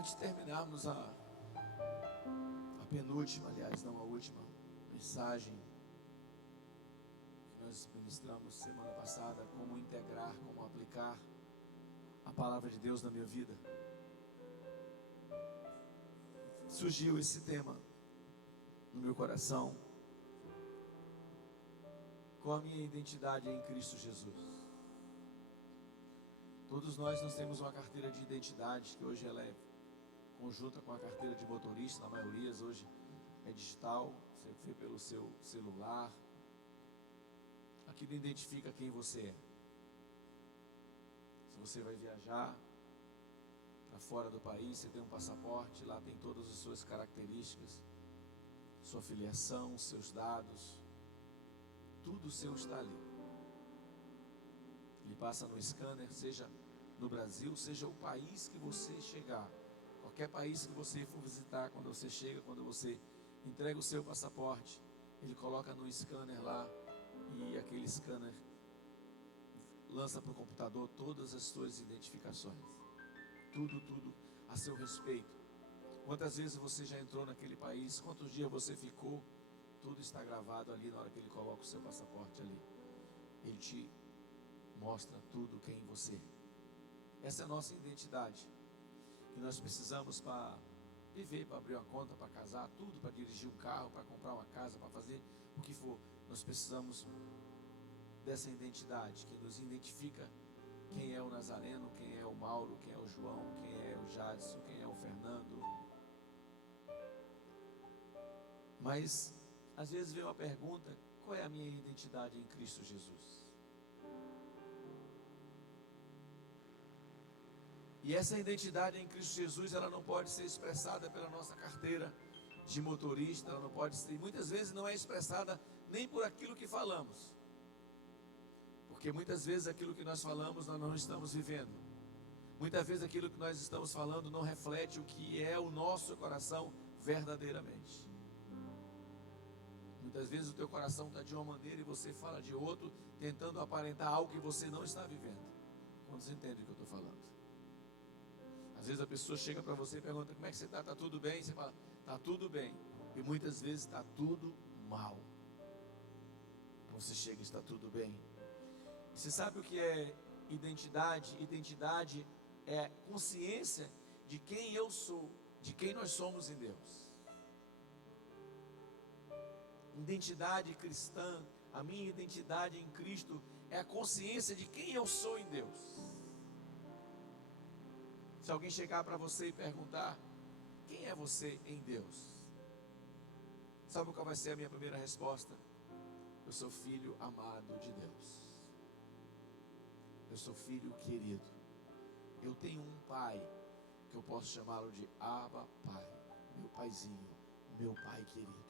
Antes de terminarmos a penúltima, aliás, não a última mensagem que nós ministramos semana passada, como integrar, como aplicar a palavra de Deus na minha vida, surgiu esse tema no meu coração: qual a minha identidade em Cristo Jesus. Todos nós temos uma carteira de identidade, que hoje ela é conjunta com a carteira de motorista, na maioria hoje é digital, você vê pelo seu celular. Aquilo identifica quem você é. Se você vai viajar para fora do país, você tem um passaporte, lá tem todas as suas características, sua filiação, seus dados, tudo seu está ali. Ele passa no scanner, seja no Brasil, seja o país que você chegar, qualquer país que você for visitar, quando você chega, quando você entrega o seu passaporte, ele coloca no scanner lá, e aquele scanner lança para o computador todas as suas identificações, tudo a seu respeito. Quantas vezes você já entrou naquele país, quantos dias você ficou, tudo está gravado ali. Na hora que ele coloca o seu passaporte ali, ele te mostra tudo quem você é. Essa é a nossa identidade, que nós precisamos para viver, para abrir uma conta, para casar, tudo, para dirigir um carro, para comprar uma casa, para fazer o que for. Nós precisamos dessa identidade, que nos identifica quem é o Nazareno, quem é o Mauro, quem é o João, quem é o Jadson, quem é o Fernando. Mas às vezes vem uma pergunta: qual é a minha identidade em Cristo Jesus? E essa identidade em Cristo Jesus, ela não pode ser expressada pela nossa carteira de motorista, ela não pode ser, muitas vezes não é expressada nem por aquilo que falamos, porque muitas vezes aquilo que nós falamos nós não estamos vivendo. Muitas vezes aquilo que nós estamos falando não reflete o que é o nosso coração verdadeiramente. Muitas vezes o teu coração está de uma maneira e você fala de outro, tentando aparentar algo que você não está vivendo. Quantos entendem o que eu estou falando? Às vezes a pessoa chega para você e pergunta: como é que você está? Está tudo bem? Você fala: está tudo bem. E muitas vezes está tudo mal. Você chega e está tudo bem. Você sabe o que é identidade? Identidade é consciência de quem eu sou, de quem nós somos em Deus. Identidade cristã, a minha identidade em Cristo, é a consciência de quem eu sou em Deus. Se alguém chegar para você e perguntar: quem é você em Deus? Sabe qual vai ser a minha primeira resposta? Eu sou filho amado de Deus. Eu sou filho querido. Eu tenho um pai que eu posso chamá-lo de Abba Pai, meu paizinho, meu pai querido.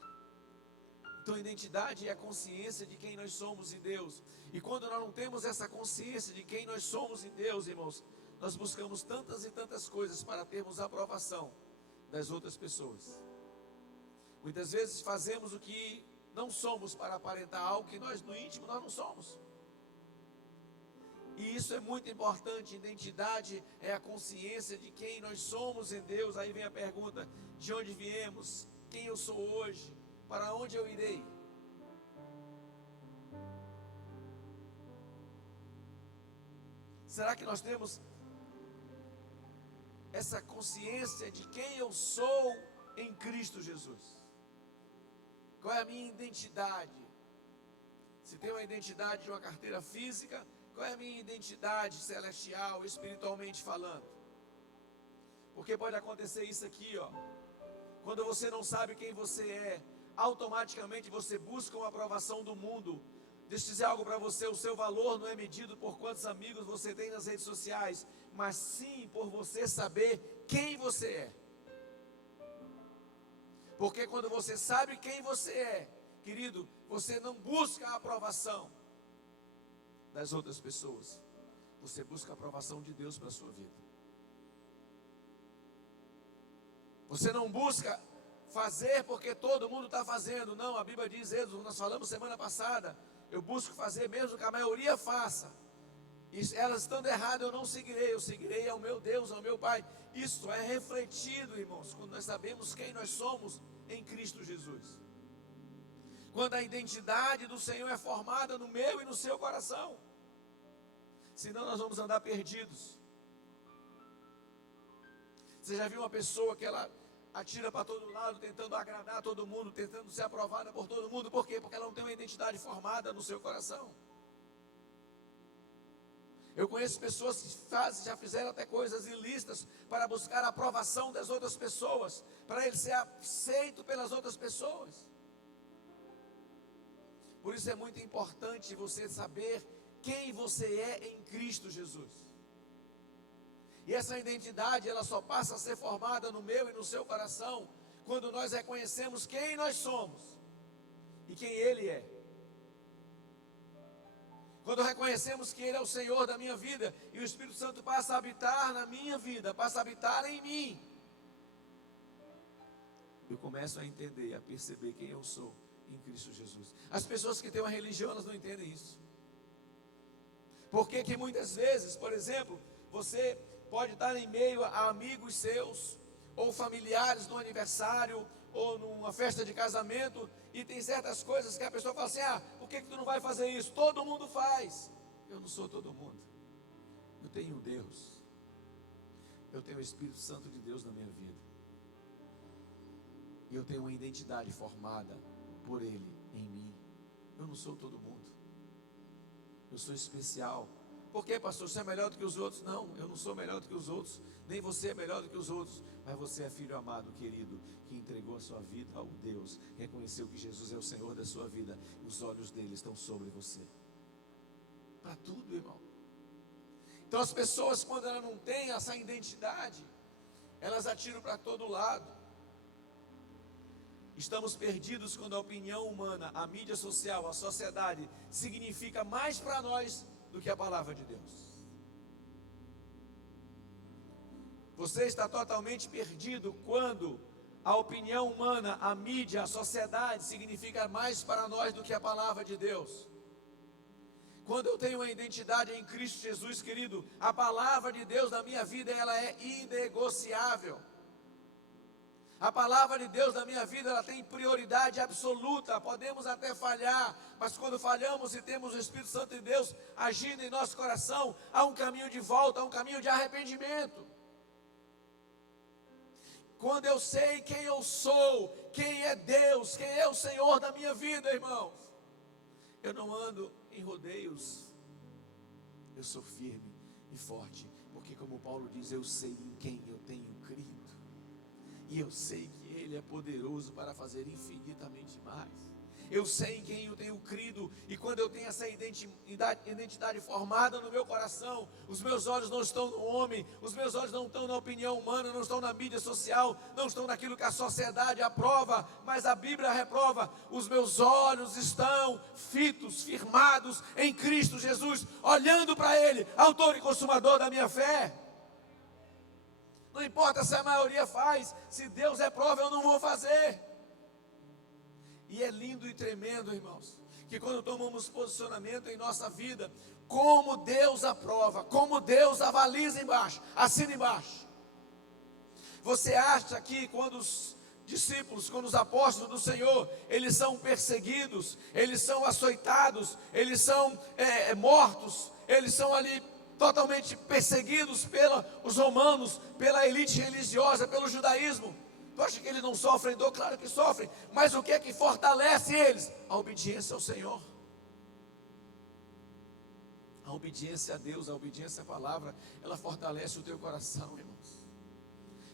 Então, identidade é a consciência de quem nós somos em Deus. E quando nós não temos essa consciência de quem nós somos em Deus, irmãos, nós buscamos tantas e tantas coisas para termos a aprovação das outras pessoas. Muitas vezes fazemos o que não somos para aparentar algo que nós no íntimo nós não somos. E isso é muito importante. Identidade é a consciência de quem nós somos em Deus. Aí vem a pergunta: de onde viemos? Quem eu sou hoje? Para onde eu irei? Será que nós temos essa consciência de quem eu sou em Cristo Jesus? Qual é a minha identidade? Se tem uma identidade de uma carteira física, qual é a minha identidade celestial, espiritualmente falando? Porque pode acontecer isso aqui, ó. Quando você não sabe quem você é, automaticamente você busca uma aprovação do mundo. Deixa eu dizer algo para você: o seu valor não é medido por quantos amigos você tem nas redes sociais, mas sim por você saber quem você é. Porque quando você sabe quem você é, querido, você não busca a aprovação das outras pessoas, você busca a aprovação de Deus para a sua vida. Você não busca fazer porque todo mundo está fazendo. Não, a Bíblia diz, Êxodo, nós falamos semana passada: eu busco fazer mesmo que a maioria faça. E elas estando erradas, eu não seguirei, eu seguirei ao meu Deus, ao meu Pai. Isso é refletido, irmãos, quando nós sabemos quem nós somos em Cristo Jesus. Quando a identidade do Senhor é formada no meu e no seu coração. Senão nós vamos andar perdidos. Você já viu uma pessoa que ela atira para todo lado, tentando agradar todo mundo, tentando ser aprovada por todo mundo? Por quê? Porque ela não tem uma identidade formada no seu coração. Eu conheço pessoas que já fizeram até coisas ilícitas para buscar a aprovação das outras pessoas, para ele ser aceito pelas outras pessoas. Por isso é muito importante você saber quem você é em Cristo Jesus. E essa identidade, ela só passa a ser formada no meu e no seu coração, quando nós reconhecemos quem nós somos e quem Ele é. Quando reconhecemos que Ele é o Senhor da minha vida, e o Espírito Santo passa a habitar na minha vida, passa a habitar em mim, eu começo a entender, a perceber quem eu sou em Cristo Jesus. As pessoas que têm uma religião, elas não entendem isso. Porque que muitas vezes, por exemplo, você pode estar em meio a amigos seus, ou familiares no aniversário, ou numa festa de casamento, e tem certas coisas que a pessoa fala assim: por que tu não vai fazer isso? Todo mundo faz. Eu não sou todo mundo. Eu tenho Deus. Eu tenho o Espírito Santo de Deus na minha vida. E eu tenho uma identidade formada por Ele em mim. Eu não sou todo mundo. Eu sou especial. Por que, pastor? Você é melhor do que os outros? Não, eu não sou melhor do que os outros. Nem você é melhor do que os outros. Mas você é filho amado, querido, que entregou a sua vida ao Deus. Reconheceu que Jesus é o Senhor da sua vida. E os olhos dele estão sobre você. Para tudo, irmão. Então as pessoas, quando elas não têm essa identidade, elas atiram para todo lado. Estamos perdidos quando a opinião humana, a mídia social, a sociedade significa mais para nós do que a palavra de Deus. Você está totalmente perdido quando a opinião humana, a mídia, a sociedade significa mais para nós do que a palavra de Deus. Quando eu tenho uma identidade em Cristo Jesus, querido, a palavra de Deus na minha vida, ela é inegociável. A palavra de Deus na minha vida, ela tem prioridade absoluta. Podemos até falhar, mas quando falhamos e temos o Espírito Santo de Deus agindo em nosso coração, há um caminho de volta, há um caminho de arrependimento. Quando eu sei quem eu sou, quem é Deus, quem é o Senhor da minha vida, irmãos, eu não ando em rodeios, eu sou firme e forte, porque como Paulo diz, eu sei em quem eu tenho crido. E eu sei que Ele é poderoso para fazer infinitamente mais. Eu sei em quem eu tenho crido. E quando eu tenho essa identidade formada no meu coração, os meus olhos não estão no homem, os meus olhos não estão na opinião humana, não estão na mídia social, não estão naquilo que a sociedade aprova, mas a Bíblia reprova. Os meus olhos estão fitos, firmados em Cristo Jesus, olhando para Ele, autor e consumador da minha fé. Não importa se a maioria faz, se Deus reprova, eu não vou fazer. E é lindo e tremendo, irmãos, que quando tomamos posicionamento em nossa vida, como Deus aprova, como Deus avaliza embaixo, assina embaixo. Você acha que quando os discípulos, quando os apóstolos do Senhor, eles são perseguidos, eles são açoitados, eles são mortos, eles são ali totalmente perseguidos pelos romanos, pela elite religiosa, pelo judaísmo? Tu acha que eles não sofrem dor? Claro que sofrem, mas o que é que fortalece eles? A obediência ao Senhor, a obediência a Deus, a obediência à palavra, ela fortalece o teu coração, irmãos.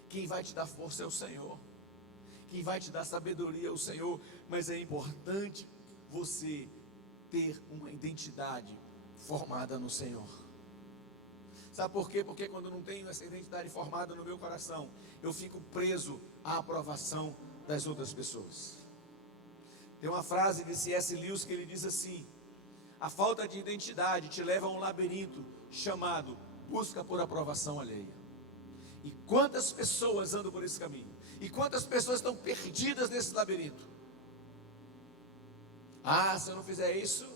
Quem vai te dar força é o Senhor, quem vai te dar sabedoria é o Senhor, mas é importante você ter uma identidade formada no Senhor. Sabe por quê? Porque quando eu não tenho essa identidade formada no meu coração, eu fico preso à aprovação das outras pessoas. Tem uma frase de C.S. Lewis que ele diz assim: a falta de identidade te leva a um labirinto chamado busca por aprovação alheia. E quantas pessoas andam por esse caminho? E quantas pessoas estão perdidas nesse labirinto? Se eu não fizer isso,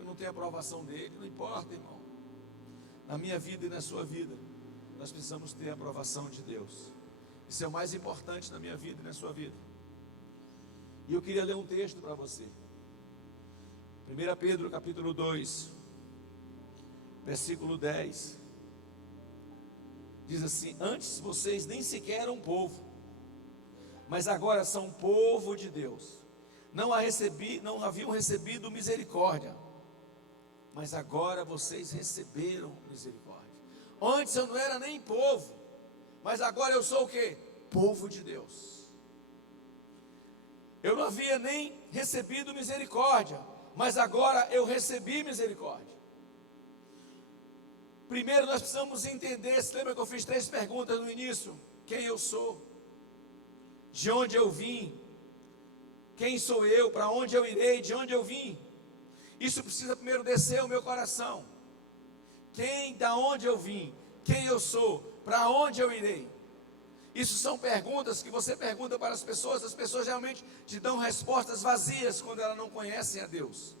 eu não tenho aprovação dele. Não importa, irmão. na minha vida e na sua vida, nós precisamos ter a aprovação de Deus. Isso é o mais importante na minha vida e na sua vida. E eu queria ler um texto para você. 1 Pedro capítulo 2, versículo 10. Diz assim: antes vocês nem sequer eram povo, mas agora são povo de Deus. Não haviam recebido misericórdia, mas agora vocês receberam misericórdia. Antes eu não era nem povo, mas agora eu sou o quê? Povo de Deus. Eu não havia nem recebido misericórdia, mas agora eu recebi misericórdia. Primeiro nós precisamos entender, se lembra que eu fiz 3 perguntas no início? Quem eu sou? De onde eu vim? Quem sou eu? Para onde eu irei? De onde eu vim? Isso precisa primeiro descer o meu coração. Da onde eu vim? Quem eu sou? Para onde eu irei? Isso são perguntas que você pergunta para as pessoas realmente te dão respostas vazias quando elas não conhecem a Deus.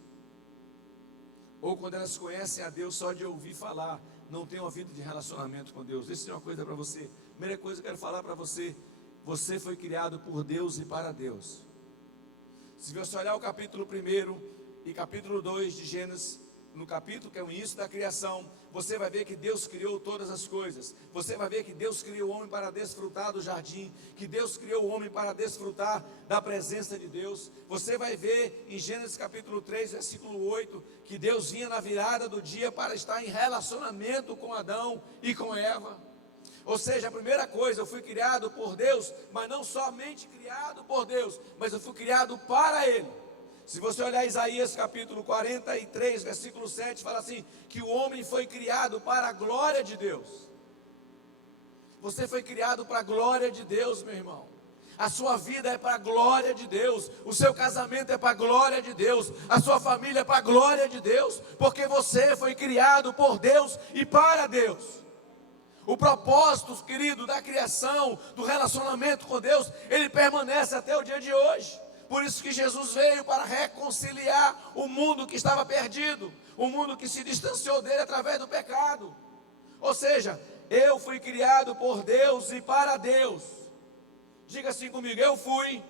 Ou quando elas conhecem a Deus só de ouvir falar, não tem uma vida de relacionamento com Deus. Deixa eu dizer uma coisa para você. Primeira coisa que eu quero falar para você: você foi criado por Deus e para Deus. Se você olhar o capítulo 1 e capítulo 2 de Gênesis, no capítulo que é o início da criação, você vai ver que Deus criou todas as coisas. Você vai ver que Deus criou o homem para desfrutar do jardim, que Deus criou o homem para desfrutar da presença de Deus. Você vai ver em Gênesis capítulo 3, versículo 8, que Deus vinha na virada do dia para estar em relacionamento com Adão e com Eva. Ou seja, a primeira coisa, eu fui criado por Deus, mas não somente criado por Deus, mas eu fui criado para Ele. Se você olhar Isaías capítulo 43, versículo 7, fala assim, que o homem foi criado para a glória de Deus. Você foi criado para a glória de Deus, meu irmão. A sua vida é para a glória de Deus, o seu casamento é para a glória de Deus, a sua família é para a glória de Deus, porque você foi criado por Deus e para Deus. O propósito, querido, da criação, do relacionamento com Deus, ele permanece até o dia de hoje. Por isso que Jesus veio para reconciliar o mundo que estava perdido, o mundo que se distanciou dele através do pecado. Ou seja, eu fui criado por Deus e para Deus. Diga assim comigo, eu fui.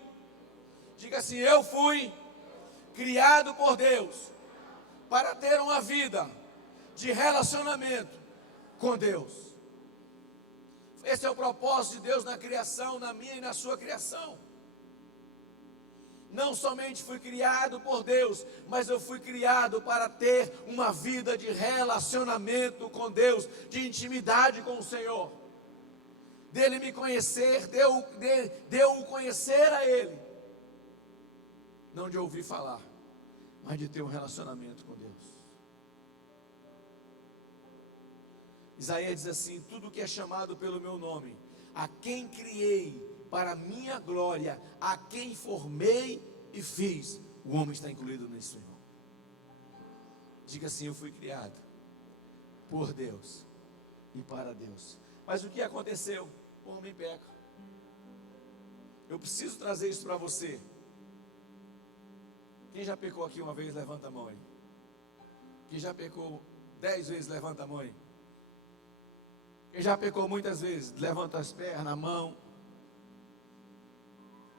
Diga assim, eu fui criado por Deus para ter uma vida de relacionamento com Deus. Esse é o propósito de Deus na criação, na minha e na sua criação. Não somente fui criado por Deus, mas eu fui criado para ter uma vida de relacionamento com Deus, de intimidade com o Senhor, dele me conhecer, de eu conhecer a Ele, não de ouvir falar, mas de ter um relacionamento com Deus. Isaías diz assim, tudo que é chamado pelo meu nome, a quem criei para a minha glória, a quem formei e fiz, o homem está incluído nisso, irmão. Diga assim, eu fui criado por Deus e para Deus. Mas o que aconteceu? O homem peca. Eu preciso trazer isso para você. Quem já pecou aqui uma vez, levanta a mão aí. Quem já pecou 10 vezes, levanta a mão aí. Quem já pecou muitas vezes, levanta as pernas, a mão.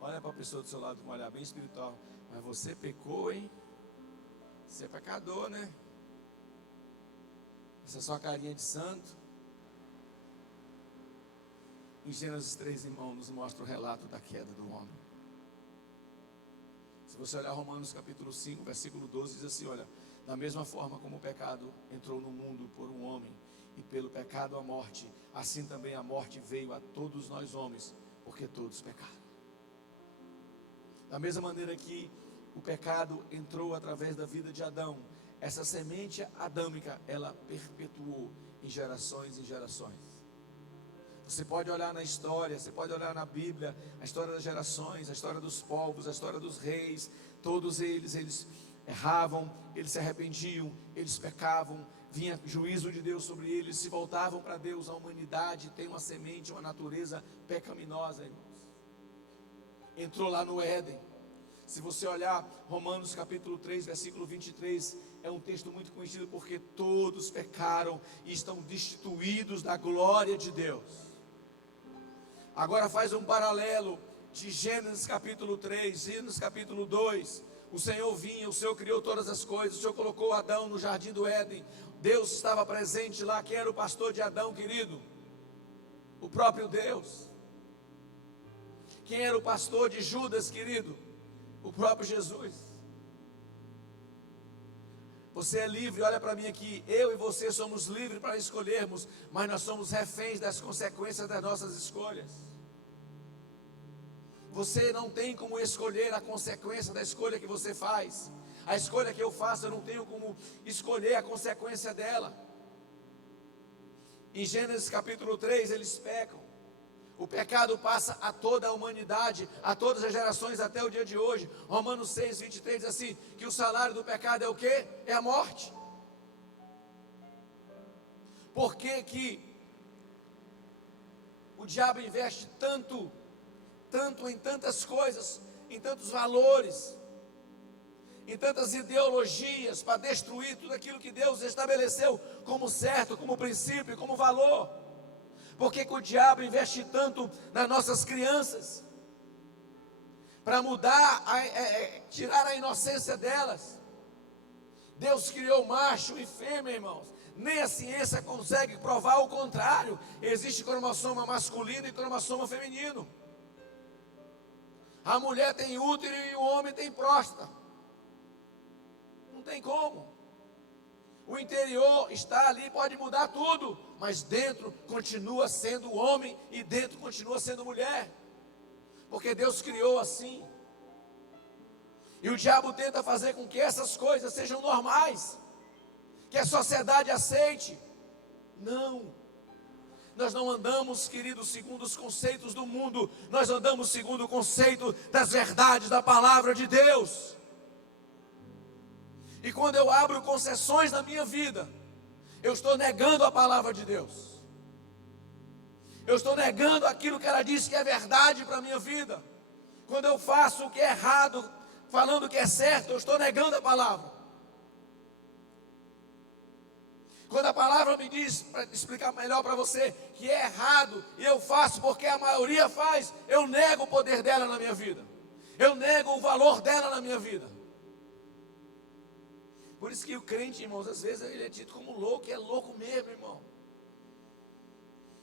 Olha para a pessoa do seu lado com um olhar bem espiritual. Mas você pecou, hein? Você é pecador, né? Essa é sua carinha de santo. Em Gênesis 3, irmão, nos mostra o relato da queda do homem. Se você olhar Romanos capítulo 5, versículo 12, diz assim, olha, da mesma forma como o pecado entrou no mundo por um homem, e pelo pecado a morte, assim também a morte veio a todos nós homens, porque todos pecaram. Da mesma maneira que o pecado entrou através da vida de Adão, essa semente adâmica, ela perpetuou em gerações e gerações. Você pode olhar na história, você pode olhar na Bíblia, a história das gerações, a história dos povos, a história dos reis, todos eles erravam, eles se arrependiam, eles pecavam, vinha juízo de Deus sobre eles, se voltavam para Deus. A humanidade tem uma semente, uma natureza pecaminosa, irmãos. Entrou lá no Éden. Se você olhar Romanos capítulo 3, versículo 23, é um texto muito conhecido porque todos pecaram e estão destituídos da glória de Deus. Agora faz um paralelo de Gênesis capítulo 3, Gênesis capítulo 2. O Senhor vinha, o Senhor criou todas as coisas, o Senhor colocou Adão no jardim do Éden. Deus estava presente lá. Quem era o pastor de Adão, querido? O próprio Deus. Quem era o pastor de Judas, querido? O próprio Jesus. Você é livre, olha para mim aqui. Eu e você somos livres para escolhermos, mas nós somos reféns das consequências das nossas escolhas. Você não tem como escolher a consequência da escolha que você faz. A escolha que eu faço, eu não tenho como escolher a consequência dela. Em Gênesis capítulo 3, eles pecam. O pecado passa a toda a humanidade, a todas as gerações até o dia de hoje. Romanos 6, 23 diz assim, que o salário do pecado é o quê? É a morte. Por que que o diabo investe tanto em tantas coisas, em tantos valores, em tantas ideologias, para destruir tudo aquilo que Deus estabeleceu como certo, como princípio, como valor? Por que que o diabo investe tanto nas nossas crianças, para mudar, tirar a inocência delas? Deus criou macho e fêmea, irmãos. Nem a ciência consegue provar o contrário. Existe cromossoma masculino e cromossoma feminino. A mulher tem útero e o homem tem próstata. Não tem como. O interior está ali, pode mudar tudo, mas dentro continua sendo homem e dentro continua sendo mulher, porque Deus criou assim. E o diabo tenta fazer com que essas coisas sejam normais, que a sociedade aceite. Não. Nós não andamos, queridos, segundo os conceitos do mundo. Nós andamos segundo o conceito das verdades da palavra de Deus. E quando eu abro concessões na minha vida, eu estou negando a palavra de Deus. Eu estou negando aquilo que ela diz que é verdade para a minha vida. Quando eu faço o que é errado, falando o que é certo, eu estou negando a palavra. Quando a palavra me diz, para explicar melhor para você, que é errado, e eu faço porque a maioria faz, eu nego o poder dela na minha vida. Eu nego o valor dela na minha vida. Por isso que o crente, irmãos, às vezes ele é dito como louco, e é louco mesmo, irmão.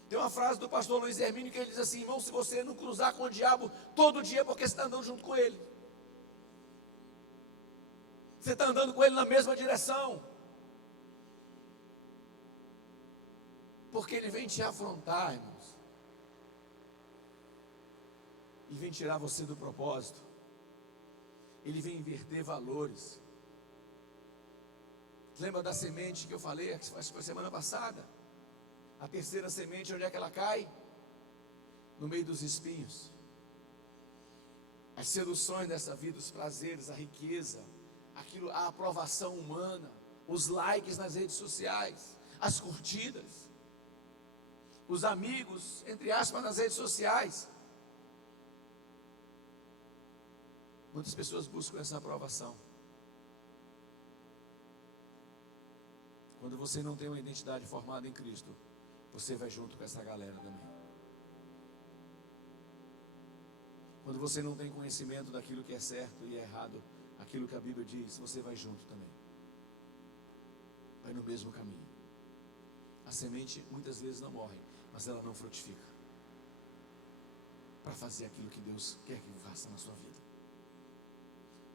Tem uma frase do pastor Luiz Hermínio que ele diz assim: irmão, se você não cruzar com o diabo todo dia, porque você está andando junto com ele. Você está andando com ele na mesma direção. Porque ele vem te afrontar, irmãos. E vem tirar você do propósito. Ele vem inverter valores. Lembra da semente que eu falei, acho que foi semana passada? A terceira semente, onde é que ela cai? No meio dos espinhos. As seduções dessa vida, os prazeres, a riqueza, aquilo, a aprovação humana, os likes nas redes sociais, as curtidas, os amigos, entre aspas, nas redes sociais. Muitas pessoas buscam essa aprovação. Quando você não tem uma identidade formada em Cristo, você vai junto com essa galera também. Quando você não tem conhecimento daquilo que é certo e é errado, aquilo que a Bíblia diz, você vai junto também. Vai no mesmo caminho. A semente muitas vezes não morre, mas ela não frutifica para fazer aquilo que Deus quer que faça na sua vida.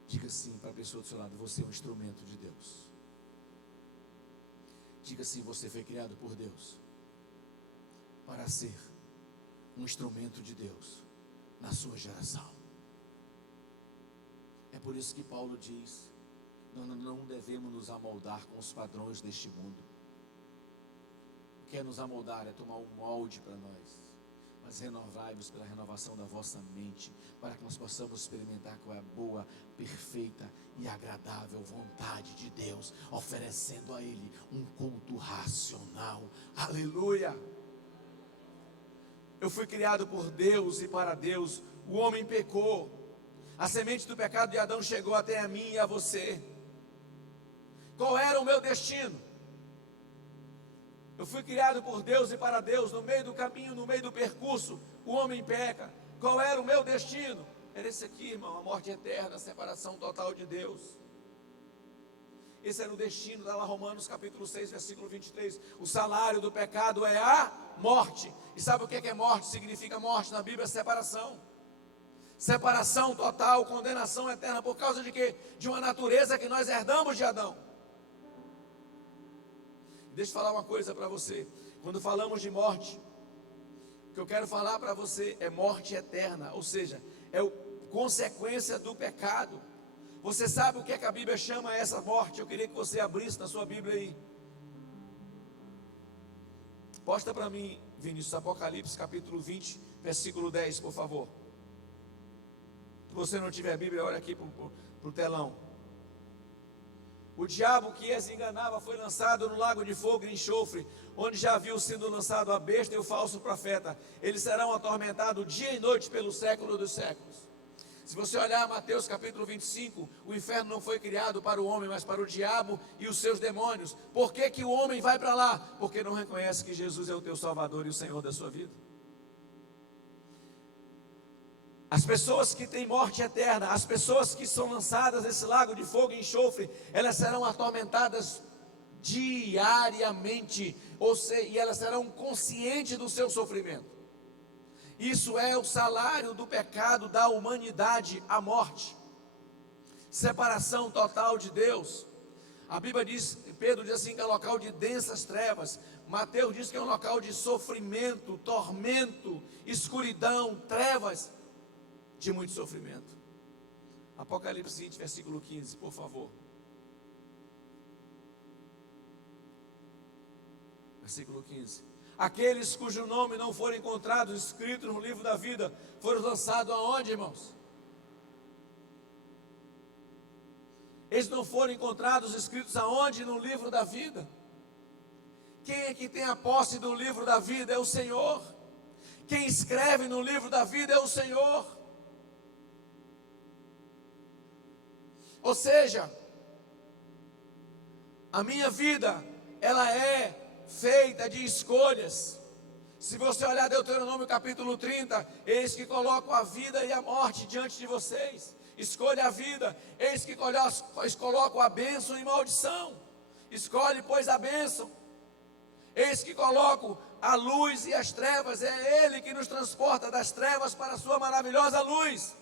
Diga sim para a pessoa do seu lado: você é um instrumento de Deus. Diga assim: você foi criado por Deus para ser um instrumento de Deus na sua geração. É por isso que Paulo diz: nós não devemos nos amoldar com os padrões deste mundo. O que é nos amoldar é tomar um molde para nós, mas renovai-vos pela renovação da vossa mente, para que nós possamos experimentar qual é a boa, perfeita e agradável vontade de Deus, oferecendo a Ele um culto racional. Aleluia! Eu fui criado por Deus e para Deus. O homem pecou. A semente do pecado de Adão chegou até a mim e a você. Qual era o meu destino? Eu fui criado por Deus e para Deus. No meio do caminho, no meio do percurso, o homem peca. Qual era o meu destino? Era esse aqui, irmão, a morte eterna, a separação total de Deus. Esse era o destino, está lá Romanos capítulo 6, versículo 23. O salário do pecado é a morte. E sabe o que é morte? Significa morte na Bíblia, separação. Separação total, condenação eterna. Por causa de quê? De uma natureza que nós herdamos de Adão. Deixa eu falar uma coisa para você. Quando falamos de morte, o que eu quero falar para você é morte eterna. Ou seja, é consequência do pecado. Você sabe o que é que a Bíblia chama essa morte? Eu queria que você abrisse na sua Bíblia aí. Posta para mim, Vinícius, Apocalipse capítulo 20, versículo 10, por favor. Se você não tiver a Bíblia, olha aqui para o telão. O diabo que as enganava foi lançado no lago de fogo e enxofre, onde já haviam sido lançado a besta e o falso profeta. Eles serão atormentados dia e noite pelo século dos séculos. Se você olhar Mateus capítulo 25, o inferno não foi criado para o homem, mas para o diabo e os seus demônios. Por que que o homem vai para lá? Porque não reconhece que Jesus é o teu Salvador e o Senhor da sua vida. As pessoas que têm morte eterna, as pessoas que são lançadas nesse lago de fogo e enxofre, elas serão atormentadas diariamente, e elas serão conscientes do seu sofrimento. Isso é o salário do pecado da humanidade, a morte. Separação total de Deus. A Bíblia diz, Pedro diz assim que é um local de densas trevas. Mateus diz que é um local de sofrimento, tormento, escuridão, trevas, de muito sofrimento. Apocalipse 20, versículo 15, por favor. Versículo 15. Aqueles cujo nome não foram encontrados escritos no livro da vida foram lançados aonde, irmãos? Eles não foram encontrados escritos aonde? No livro da vida. Quem é que tem a posse do livro da vida? É o Senhor. Quem escreve no livro da vida é o Senhor. Ou seja, a minha vida, ela é feita de escolhas. Se você olhar Deuteronômio capítulo 30, eis que coloco a vida e a morte diante de vocês. Escolhe a vida, eis que coloco a bênção e maldição. Escolhe, pois, a bênção. Eis que coloco a luz e as trevas. É Ele que nos transporta das trevas para a sua maravilhosa luz.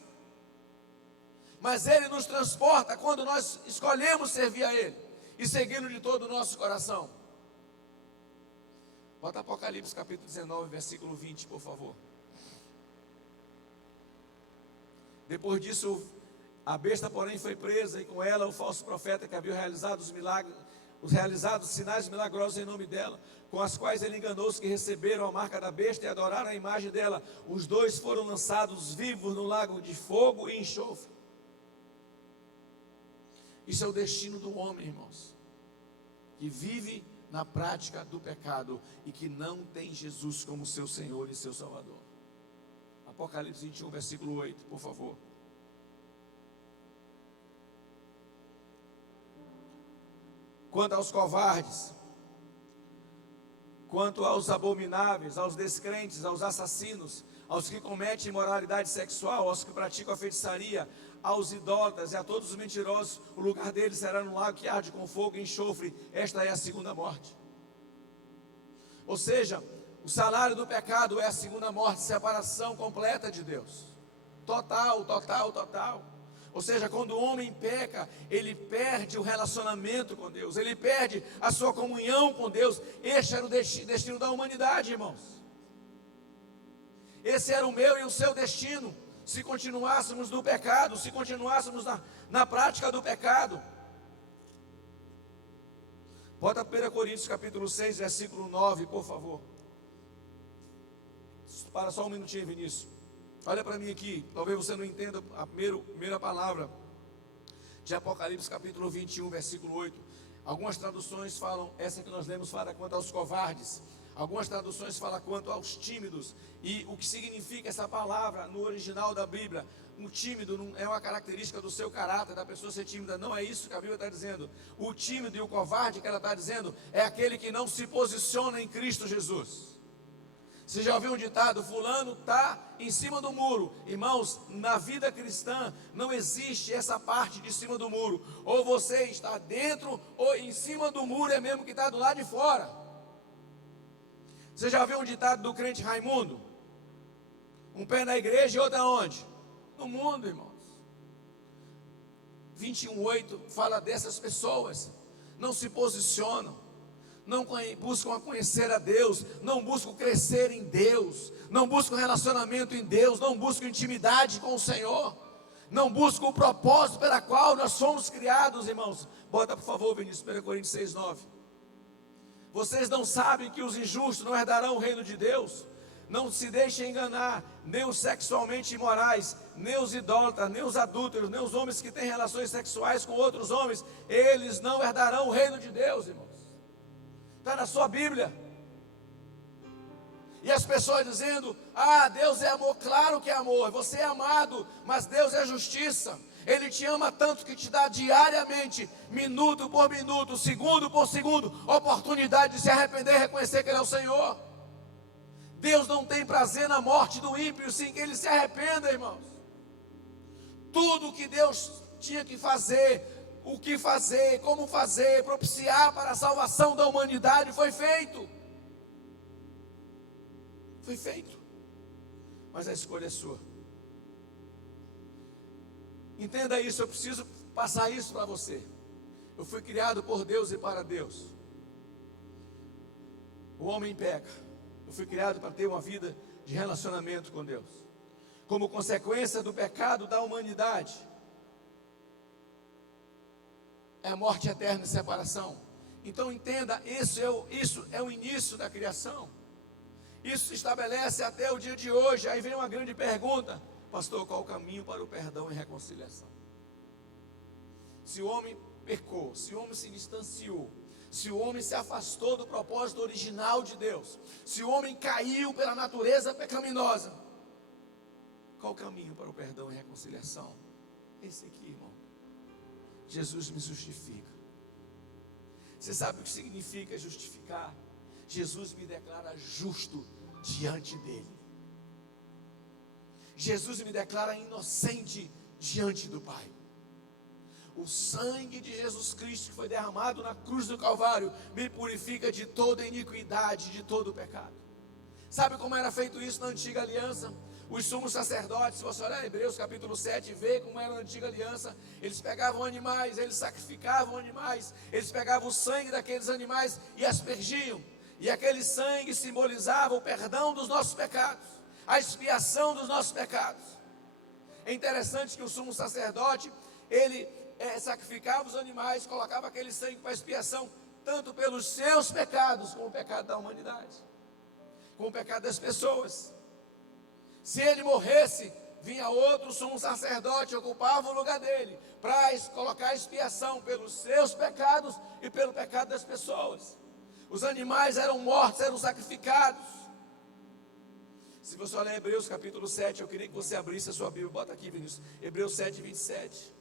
Mas Ele nos transporta quando nós escolhemos servir a Ele e segui-lo de todo o nosso coração. Bota Apocalipse capítulo 19, versículo 20, por favor. Depois disso, a besta, porém, foi presa, e com ela o falso profeta que havia realizado os milagres, os realizados sinais milagrosos em nome dela, com as quais ele enganou os que receberam a marca da besta e adoraram a imagem dela. Os dois foram lançados vivos no lago de fogo e enxofre. Isso é o destino do homem, irmãos, que vive na prática do pecado e que não tem Jesus como seu Senhor e seu Salvador. Apocalipse 21, versículo 8, por favor. Quanto aos covardes, quanto aos abomináveis, aos descrentes, aos assassinos, aos que cometem imoralidade sexual, aos que praticam a feitiçaria, aos idólatras e a todos os mentirosos, o lugar deles será no lago que arde com fogo e enxofre. Esta é a segunda morte. Ou seja, o salário do pecado é a segunda morte, separação completa de Deus. Total, total, total. Ou seja, quando o homem peca, ele perde o relacionamento com Deus, ele perde a sua comunhão com Deus. Este era o destino da humanidade, irmãos. Esse era o meu e o seu destino, se continuássemos no pecado, se continuássemos na prática do pecado. Bota 1 Coríntios capítulo 6, versículo 9, por favor. Para só um minutinho, Vinícius. Olha para mim aqui, talvez você não entenda a primeira palavra de Apocalipse capítulo 21, versículo 8. Algumas traduções falam, essa que nós lemos fala quanto aos covardes. Algumas traduções falam quanto aos tímidos. E o que significa essa palavra no original da Bíblia? Um tímido não é uma característica do seu caráter, da pessoa ser tímida. Não é isso que a Bíblia está dizendo. O tímido e o covarde que ela está dizendo é aquele que não se posiciona em Cristo Jesus. Você já ouviu um ditado? Fulano está em cima do muro. Irmãos, na vida cristã não existe essa parte de cima do muro. Ou você está dentro, ou em cima do muro é mesmo que está do lado de fora. Você já ouviu um ditado do crente Raimundo? Um pé na igreja e outro aonde? No mundo, irmãos. 21:8 fala dessas pessoas. Não se posicionam. Não buscam conhecer a Deus, não buscam crescer em Deus, não buscam relacionamento em Deus, não buscam intimidade com o Senhor, não buscam o propósito pela qual nós fomos criados, irmãos. Bota por favor, Vinícius, 1 Coríntios 6:9. Vocês não sabem que os injustos não herdarão o reino de Deus? Não se deixem enganar, nem os sexualmente imorais, nem os idólatras, nem os adúlteros, nem os homens que têm relações sexuais com outros homens, eles não herdarão o reino de Deus, irmãos. Está na sua Bíblia. E as pessoas dizendo: ah, Deus é amor. Claro que é amor, você é amado, mas Deus é justiça. Ele te ama tanto que te dá diariamente, minuto por minuto, segundo por segundo, oportunidade de se arrepender e reconhecer que Ele é o Senhor. Deus não tem prazer na morte do ímpio, sim que ele se arrependa, irmãos. Tudo que Deus tinha que fazer, o que fazer, como fazer, propiciar para a salvação da humanidade foi feito. Foi feito. Mas a escolha é sua. Entenda isso, eu preciso passar isso para você. Eu fui criado por Deus e para Deus. O homem peca. Eu fui criado para ter uma vida de relacionamento com Deus. Como consequência do pecado da humanidade, é a morte eterna e separação. Então entenda, isso é o início da criação. Isso se estabelece até o dia de hoje. Aí vem uma grande pergunta: pastor, qual o caminho para o perdão e reconciliação? Se o homem pecou, se o homem se distanciou, se o homem se afastou do propósito original de Deus, se o homem caiu pela natureza pecaminosa, qual o caminho para o perdão e reconciliação? Esse aqui, irmão. Jesus me justifica. Você sabe o que significa justificar? Jesus me declara justo diante dele. Jesus me declara inocente diante do Pai. O sangue de Jesus Cristo que foi derramado na cruz do Calvário me purifica de toda iniquidade, de todo pecado. Sabe como era feito isso na antiga aliança? Os sumos sacerdotes, se você olhar em Hebreus capítulo 7 e ver como era na antiga aliança, eles pegavam animais, eles sacrificavam animais, eles pegavam o sangue daqueles animais e aspergiam. E aquele sangue simbolizava o perdão dos nossos pecados, a expiação dos nossos pecados. É interessante que o sumo sacerdote, ele sacrificava os animais, colocava aquele sangue para expiação, tanto pelos seus pecados, como o pecado da humanidade, como o pecado das pessoas. Se ele morresse, vinha outro sumo sacerdote, ocupava o lugar dele, para colocar expiação pelos seus pecados e pelo pecado das pessoas. Os animais eram mortos, eram sacrificados. Se você olhar Hebreus capítulo 7, eu queria que você abrisse a sua Bíblia. Bota aqui, Vinícius. Hebreus 7, 27.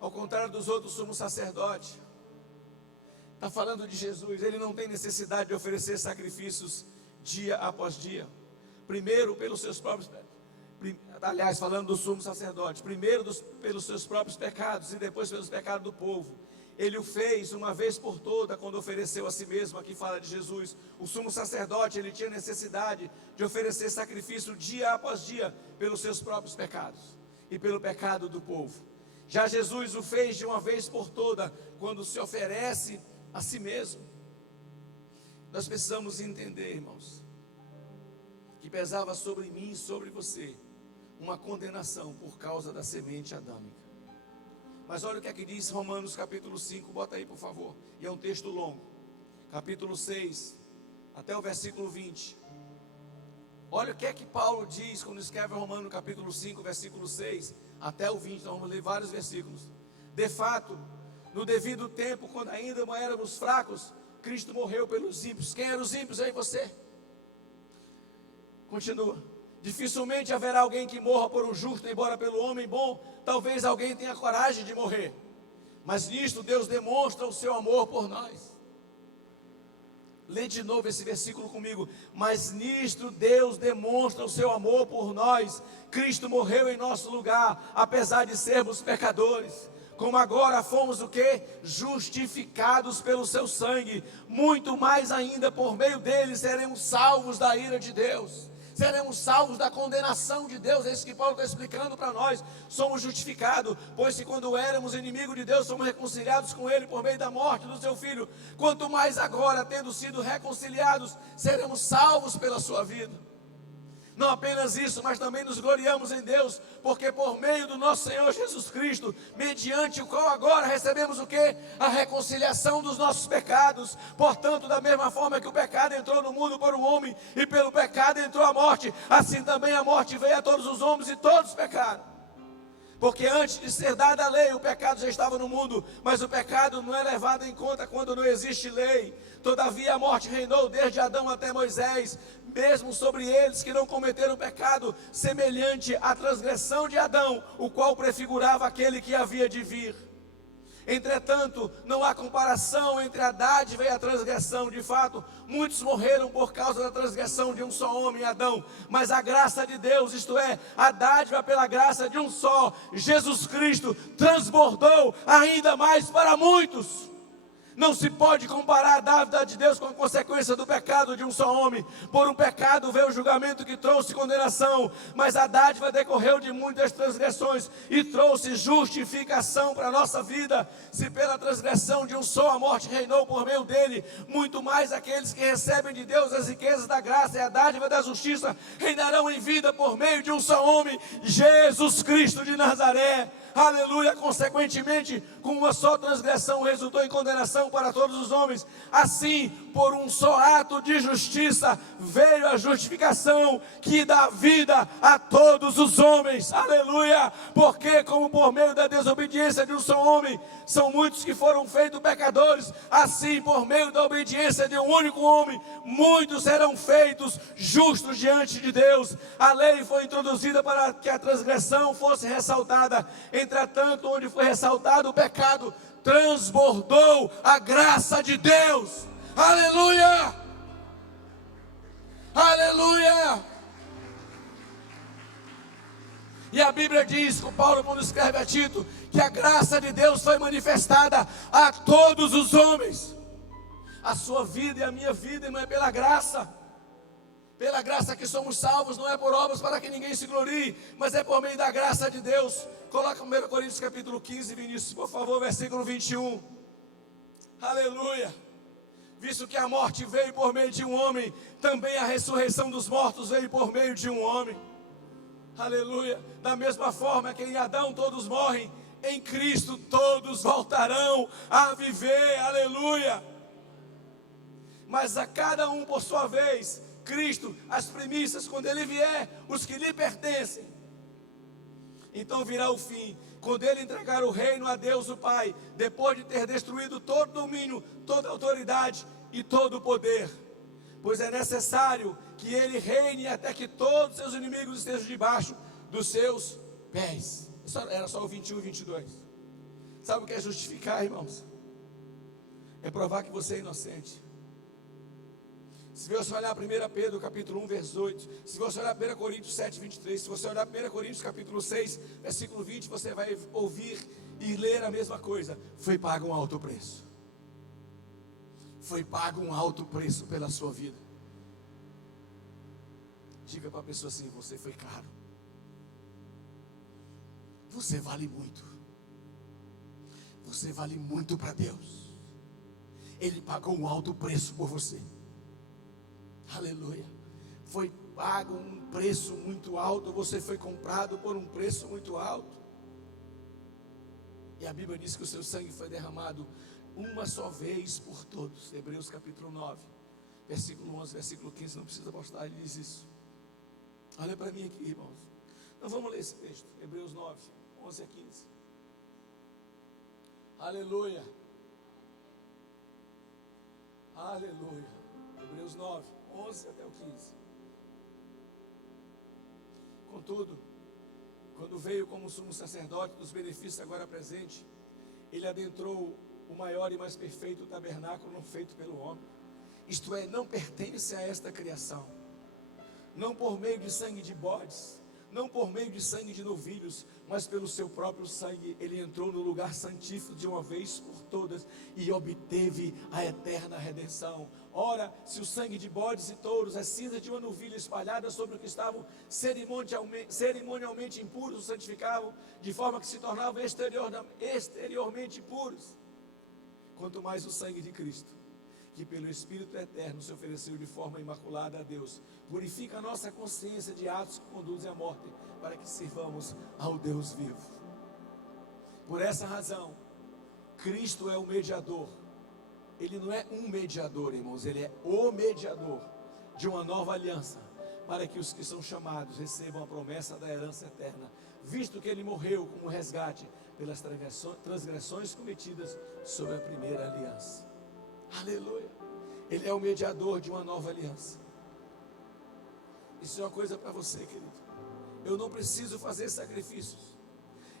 Ao contrário dos outros sumos sacerdotes, está falando de Jesus. Ele não tem necessidade de oferecer sacrifícios dia após dia. Primeiro pelos seus próprios, aliás, falando do sumo sacerdote, primeiro pelos seus próprios pecados e depois pelos pecados do povo. Ele o fez uma vez por toda quando ofereceu a si mesmo. Aqui fala de Jesus. O sumo sacerdote, ele tinha necessidade de oferecer sacrifício dia após dia pelos seus próprios pecados e pelo pecado do povo. Já Jesus o fez de uma vez por toda quando se oferece a si mesmo. Nós precisamos entender, irmãos, que pesava sobre mim e sobre você uma condenação por causa da semente adâmica. Mas olha o que é que diz Romanos capítulo 5, bota aí por favor, e é um texto longo, capítulo 6, até o versículo 20. Olha o que é que Paulo diz quando escreve Romanos capítulo 5, versículo 6, até o 20, nós vamos ler vários versículos. De fato, No devido tempo, quando ainda éramos fracos, Cristo morreu pelos ímpios. Quem eram os ímpios? Eu e você. Continua. Dificilmente haverá alguém que morra por um justo, embora pelo homem bom, talvez alguém tenha coragem de morrer. Mas nisto Deus demonstra o seu amor por nós. Lê de novo esse versículo comigo. Mas nisto Deus demonstra o seu amor por nós. Cristo morreu em nosso lugar, apesar de sermos pecadores. Como agora fomos o quê? Justificados pelo seu sangue. Muito mais ainda por meio dele seremos salvos da ira de Deus. Seremos salvos da condenação de Deus. É isso que Paulo está explicando para nós. Somos justificados, pois se quando éramos inimigos de Deus, somos reconciliados com Ele por meio da morte do seu Filho. Quanto mais agora, tendo sido reconciliados, seremos salvos pela sua vida. Não apenas isso, mas também nos gloriamos em Deus, porque por meio do nosso Senhor Jesus Cristo, mediante o qual agora recebemos o quê? A reconciliação dos nossos pecados. Portanto, da mesma forma que o pecado entrou no mundo por um homem, e pelo pecado entrou a morte, assim também a morte veio a todos os homens e todos pecaram. Porque antes de ser dada a lei, o pecado já estava no mundo, mas o pecado não é levado em conta quando não existe lei. Todavia a morte reinou desde Adão até Moisés, mesmo sobre eles que não cometeram pecado, semelhante à transgressão de Adão, o qual prefigurava aquele que havia de vir. Entretanto, não há comparação entre a dádiva e a transgressão. De fato, muitos morreram por causa da transgressão de um só homem, Adão. Mas a graça de Deus, isto é, a dádiva pela graça de um só, Jesus Cristo, transbordou ainda mais para muitos. Não se pode comparar a dádiva de Deus com a consequência do pecado de um só homem. Por um pecado veio o julgamento que trouxe condenação, mas a dádiva decorreu de muitas transgressões e trouxe justificação para a nossa vida. Se pela transgressão de um só a morte reinou por meio dele, muito mais aqueles que recebem de Deus as riquezas da graça e a dádiva da justiça reinarão em vida por meio de um só homem, Jesus Cristo de Nazaré. Aleluia. Consequentemente, com uma só transgressão resultou em condenação para todos os homens. Assim, por um só ato de justiça veio a justificação que dá vida a todos os homens. Aleluia. Porque como por meio da desobediência de um só homem são muitos que foram feitos pecadores, assim por meio da obediência de um único homem muitos serão feitos justos diante de Deus. A lei foi introduzida para que a transgressão fosse ressaltada. Entretanto, onde foi ressaltado o pecado, transbordou a graça de Deus. Aleluia! Aleluia! E a Bíblia diz, com Paulo quando escreve a Tito, que a graça de Deus foi manifestada a todos os homens. A sua vida e a minha vida, irmão, é pela graça. Pela graça que somos salvos, não é por obras para que ninguém se glorie, mas é por meio da graça de Deus. Coloca 1 Coríntios capítulo 15, Vinícius, por favor, versículo 21. Aleluia. Visto que a morte veio por meio de um homem, também a ressurreição dos mortos veio por meio de um homem. Aleluia. Da mesma forma que em Adão todos morrem, em Cristo todos voltarão a viver. Aleluia. Mas a cada um por sua vez, Cristo, as primícias, quando Ele vier, os que lhe pertencem. Então virá o fim, quando Ele entregar o reino a Deus o Pai, depois de ter destruído todo domínio, toda autoridade e todo o poder. Pois é necessário que Ele reine até que todos seus inimigos estejam debaixo dos seus pés. Era só o 21 e 22. Sabe o que é justificar, irmãos? É provar que você é inocente. Se você olhar 1 Pedro capítulo 1, verso 8, se você olhar 1 Coríntios 7, 23, se você olhar 1 Coríntios capítulo 6, versículo 20, você vai ouvir e ler a mesma coisa. Foi pago um alto preço. Foi pago um alto preço pela sua vida. Diga para a pessoa assim: você foi caro. Você vale muito. Você vale muito para Deus. Ele pagou um alto preço por você. Aleluia. Foi pago um preço muito alto. Você foi comprado por um preço muito alto. E a Bíblia diz que o seu sangue foi derramado uma só vez por todos. Hebreus capítulo 9, versículo 11, versículo 15. Não precisa postar, ele diz isso. Olha para mim aqui, irmãos. Então vamos ler esse texto. Hebreus 9, 11 a 15. Aleluia. Aleluia. Hebreus 9, 11 até o 15. Contudo, quando veio como sumo sacerdote dos benefícios agora presente, ele adentrou o maior e mais perfeito tabernáculo não feito pelo homem. Isto é, não pertence a esta criação. Não por meio de sangue de bodes, não por meio de sangue de novilhos, mas pelo seu próprio sangue, ele entrou no lugar santíssimo de uma vez por todas e obteve a eterna redenção. Ora, se o sangue de bodes e touros, a cinza de uma novilha espalhada sobre o que estavam cerimonialmente impuros, o santificavam, de forma que se tornavam exteriormente puros. Quanto mais o sangue de Cristo, que pelo Espírito Eterno se ofereceu de forma imaculada a Deus, purifica a nossa consciência de atos que conduzem à morte, para que sirvamos ao Deus vivo. Por essa razão, Cristo é o mediador. Ele não é um mediador, irmãos, ele é o mediador de uma nova aliança, para que os que são chamados recebam a promessa da herança eterna, visto que ele morreu como resgate pelas transgressões cometidas sob a primeira aliança. Aleluia. Ele é o mediador de uma nova aliança. Isso é uma coisa para você, querido. Eu não preciso fazer sacrifícios.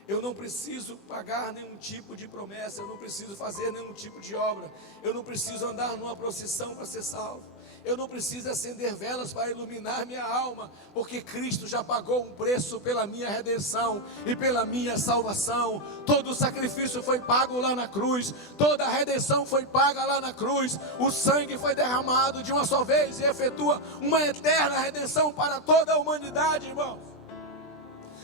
Eu não preciso pagar nenhum tipo de promessa. Eu não preciso fazer nenhum tipo de obra. Eu não preciso andar numa procissão para ser salvo. Eu não preciso acender velas para iluminar minha alma, porque Cristo já pagou um preço pela minha redenção e pela minha salvação. Todo o sacrifício foi pago lá na cruz, toda a redenção foi paga lá na cruz. O sangue foi derramado de uma só vez e efetua uma eterna redenção para toda a humanidade, irmãos.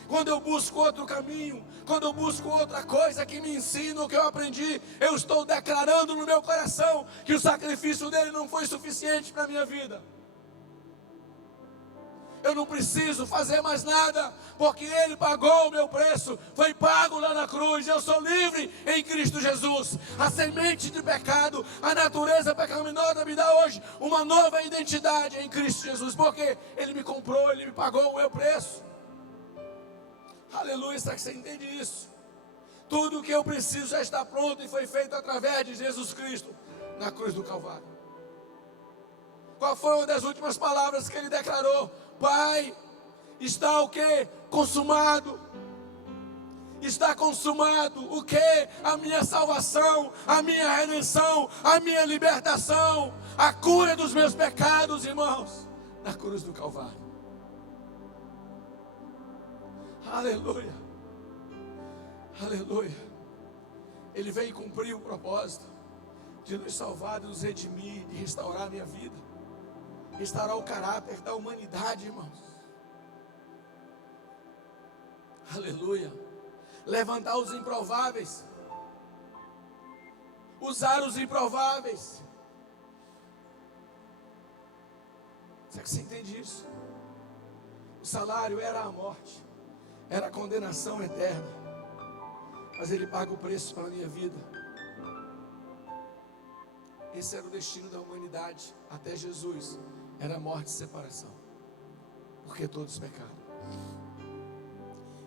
Quando eu busco outro caminho, quando eu busco outra coisa que me ensina o que eu aprendi, eu estou declarando no meu coração que o sacrifício dele não foi suficiente para a minha vida. Eu não preciso fazer mais nada, porque ele pagou o meu preço, foi pago lá na cruz. Eu sou livre em Cristo Jesus. A semente de pecado, a natureza pecaminosa me dá hoje uma nova identidade em Cristo Jesus, porque ele me comprou, ele me pagou o meu preço. Aleluia, será que você entende isso? Tudo o que eu preciso já está pronto e foi feito através de Jesus Cristo na cruz do Calvário. Qual foi uma das últimas palavras que ele declarou? Pai, está o que? Consumado. Está consumado o que? A minha salvação, a minha redenção, a minha libertação, a cura dos meus pecados, irmãos, na cruz do Calvário. Aleluia, aleluia. Ele veio cumprir o propósito de nos salvar, de nos redimir, de restaurar a minha vida, restaurar o caráter da humanidade, irmãos. Aleluia. Levantar os improváveis, usar os improváveis. Será que você entende isso? O salário era a morte, era a condenação eterna, mas ele paga o preço para a minha vida. Esse era o destino da humanidade até Jesus, era a morte e separação, porque todos pecaram,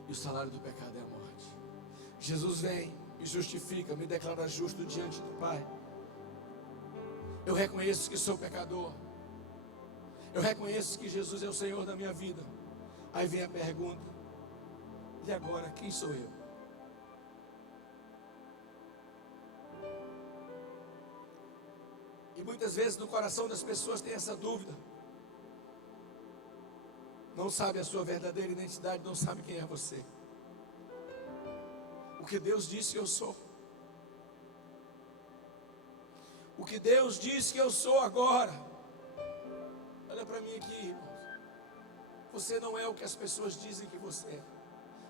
e o salário do pecado é a morte. Jesus vem, me justifica, me declara justo diante do Pai. Eu reconheço que sou pecador, eu reconheço que Jesus é o Senhor da minha vida. Aí vem a pergunta: e agora, quem sou eu? E muitas vezes no coração das pessoas tem essa dúvida. Não sabe a sua verdadeira identidade, não sabe quem é você. O que Deus disse que eu sou. O que Deus disse que eu sou agora. Olha para mim aqui, irmãos. Você não é o que as pessoas dizem que você é.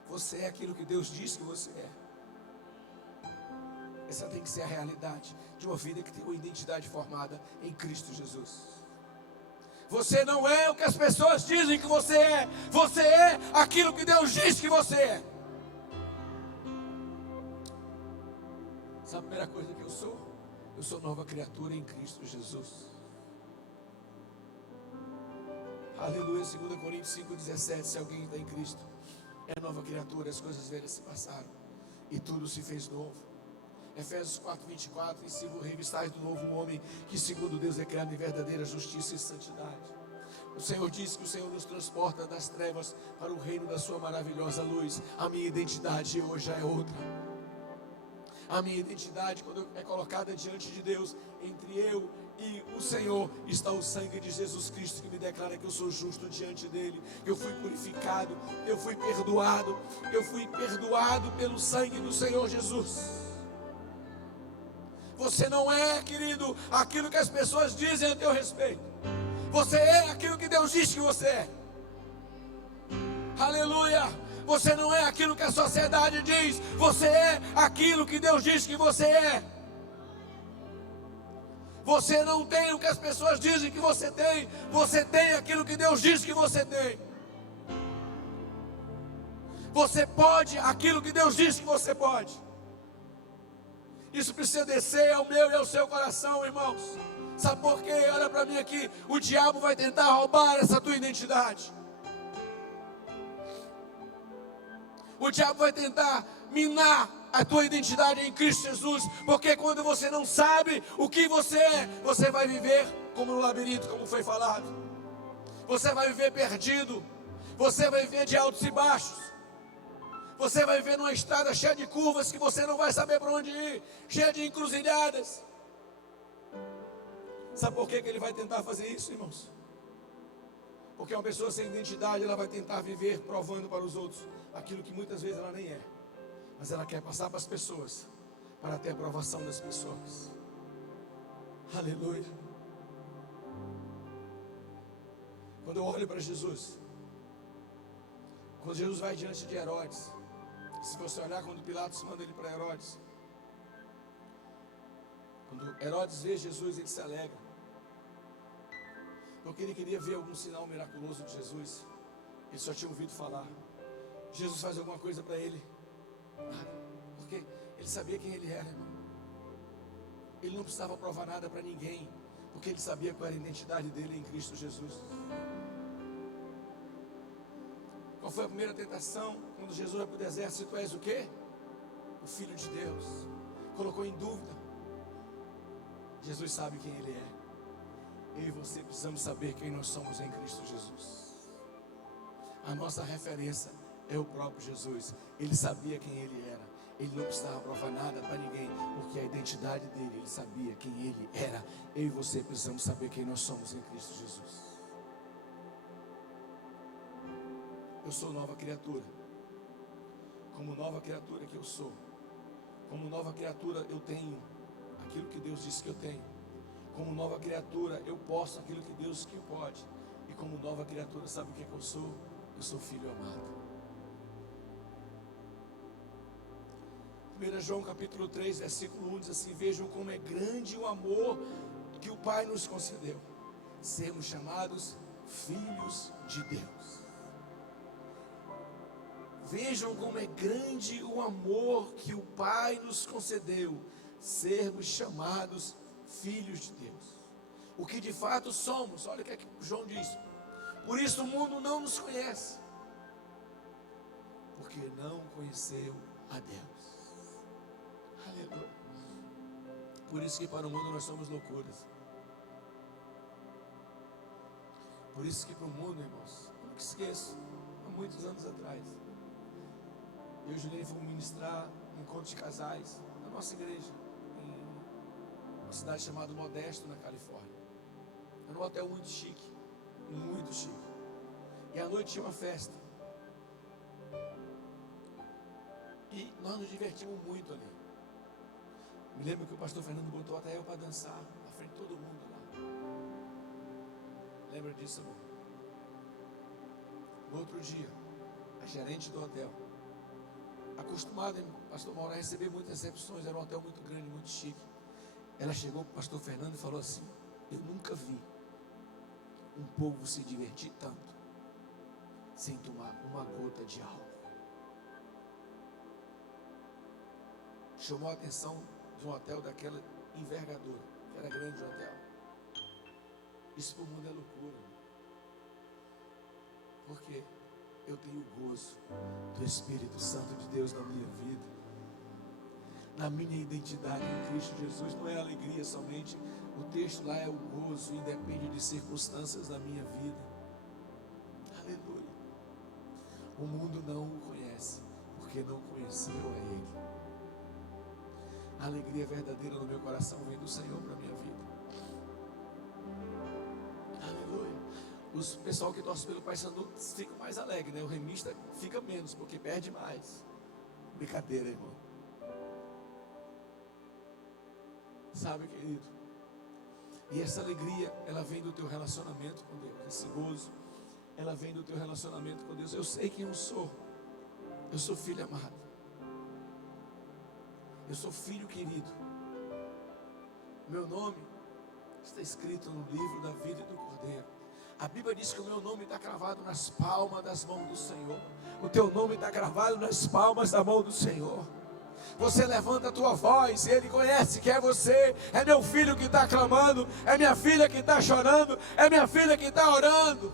Você é aquilo que Deus diz que você é. Essa tem que ser a realidade de uma vida que tem uma identidade formada em Cristo Jesus. Você não é o que as pessoas dizem que você é. Você é aquilo que Deus diz que você é. Sabe a primeira coisa que eu sou? Eu sou nova criatura em Cristo Jesus. Aleluia, 2 Coríntios 5,17. Se alguém está em Cristo, é nova criatura, as coisas velhas se passaram e tudo se fez novo. Efésios 4:24, e se vos revistais do novo homem, que segundo Deus é criado em verdadeira justiça e santidade. O Senhor diz que o Senhor nos transporta das trevas para o reino da sua maravilhosa luz. A minha identidade hoje já é outra. A minha identidade, quando é colocada diante de Deus, entre eu e o Senhor, está o sangue de Jesus Cristo, que me declara que eu sou justo diante dele. Eu fui purificado, eu fui perdoado pelo sangue do Senhor Jesus. Você não é, querido, aquilo que as pessoas dizem a teu respeito. Você é aquilo que Deus diz que você é. Aleluia. Você não é aquilo que a sociedade diz. Você é aquilo que Deus diz que você é. Você não tem o que as pessoas dizem que você tem. Você tem aquilo que Deus diz que você tem. Você pode aquilo que Deus diz que você pode. Isso precisa descer ao meu e ao seu coração, irmãos. Sabe por quê? Olha para mim aqui. O diabo vai tentar roubar essa tua identidade. O diabo vai tentar minar a tua identidade em Cristo Jesus. Porque quando você não sabe o que você é, você vai viver como no labirinto, como foi falado. Você vai viver perdido. Você vai viver de altos e baixos. Você vai viver numa estrada cheia de curvas que você não vai saber para onde ir. Cheia de encruzilhadas. Sabe por que ele vai tentar fazer isso, irmãos? Porque uma pessoa sem identidade, ela vai tentar viver provando para os outros aquilo que muitas vezes ela nem é. Mas ela quer passar para as pessoas, para ter a aprovação das pessoas. Aleluia. Quando eu olho para Jesus, quando Jesus vai diante de Herodes, se você olhar quando Pilatos manda ele para Herodes, quando Herodes vê Jesus, ele se alegra, porque ele queria ver algum sinal miraculoso de Jesus. Ele só tinha ouvido falar. Jesus faz alguma coisa para ele, porque ele sabia quem ele era, irmão. Ele não precisava provar nada para ninguém, porque ele sabia qual era a identidade dele em Cristo Jesus. Qual foi a primeira tentação? Quando Jesus vai para o deserto, se tu és o quê? O Filho de Deus. Colocou em dúvida. Jesus sabe quem ele é. Eu e você precisamos saber quem nós somos em Cristo Jesus. A nossa referência é o próprio Jesus. Ele sabia quem ele era. Ele não precisava provar nada para ninguém, porque a identidade dele, ele sabia quem ele era. Eu e você precisamos saber quem nós somos em Cristo Jesus. Eu sou nova criatura. Como nova criatura que eu sou, como nova criatura eu tenho aquilo que Deus disse que eu tenho. Como nova criatura eu posso aquilo que Deus que pode. E como nova criatura, sabe o que é que eu sou? Eu sou filho amado. 1 João capítulo 3, versículo 1 diz assim: vejam como é grande o amor que o Pai nos concedeu, sermos chamados filhos de Deus. Vejam como é grande o amor que o Pai nos concedeu, sermos chamados filhos de Deus. O que de fato somos, olha o que é que João diz: por isso o mundo não nos conhece, porque não conheceu a Deus. Aleluia. Por isso que para o mundo nós somos loucuras. Por isso que para o mundo, irmãos, eu nunca esqueço, há muitos anos atrás, eu e Juliane fomos ministrar um encontro de casais na nossa igreja, em uma cidade chamada Modesto, na Califórnia. Era um hotel muito chique, muito chique. E à noite tinha uma festa. E nós nos divertimos muito ali. Me lembro que o pastor Fernando botou até eu para dançar na frente de todo mundo lá. Lembra disso, amor? No outro dia, a gerente do hotel, acostumada, pastor Mauro, a receber muitas recepções, era um hotel muito grande, muito chique. Ela chegou para o pastor Fernando e falou assim: eu nunca vi um povo se divertir tanto sem tomar uma gota de álcool. Chamou a atenção de um hotel daquela envergadura, que era grande o hotel. Isso para o mundo é loucura. Porque eu tenho o gozo do Espírito Santo de Deus na minha vida. na minha identidade em Cristo Jesus. Não é alegria somente, o texto lá é o gozo, independe de circunstâncias da minha vida. Aleluia. O mundo não o conhece, porque não conheceu a Ele. A alegria verdadeira no meu coração vem do Senhor para a minha vida. Aleluia. O pessoal que torce pelo Paysandu fica mais alegre, né? O remista fica menos, porque perde mais. Brincadeira, irmão. Sabe, querido? E essa alegria, ela vem do teu relacionamento com Deus. Esse gozo, ela vem do teu relacionamento com Deus. Eu sei quem eu sou. Eu sou filho amado. Eu sou filho querido. Meu nome está escrito no livro da vida e do Cordeiro. A Bíblia diz que o meu nome está gravado nas palmas das mãos do Senhor. O teu nome está gravado nas palmas da mão do Senhor. Você levanta a tua voz e Ele conhece que é você. É meu filho que está clamando, é minha filha que está chorando, é minha filha que está orando.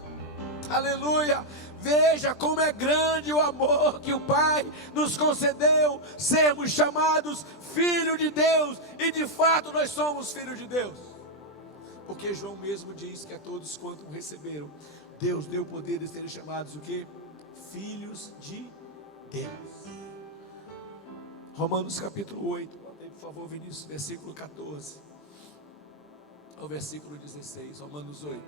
Aleluia. Veja como é grande o amor que o Pai nos concedeu, sermos chamados filhos de Deus. E de fato nós somos filhos de Deus, porque João mesmo diz que a todos quanto receberam, Deus deu o poder de serem chamados o quê? Filhos de Deus. Romanos capítulo 8, por favor, Vinícius, versículo 14 ao versículo 16. Romanos 8.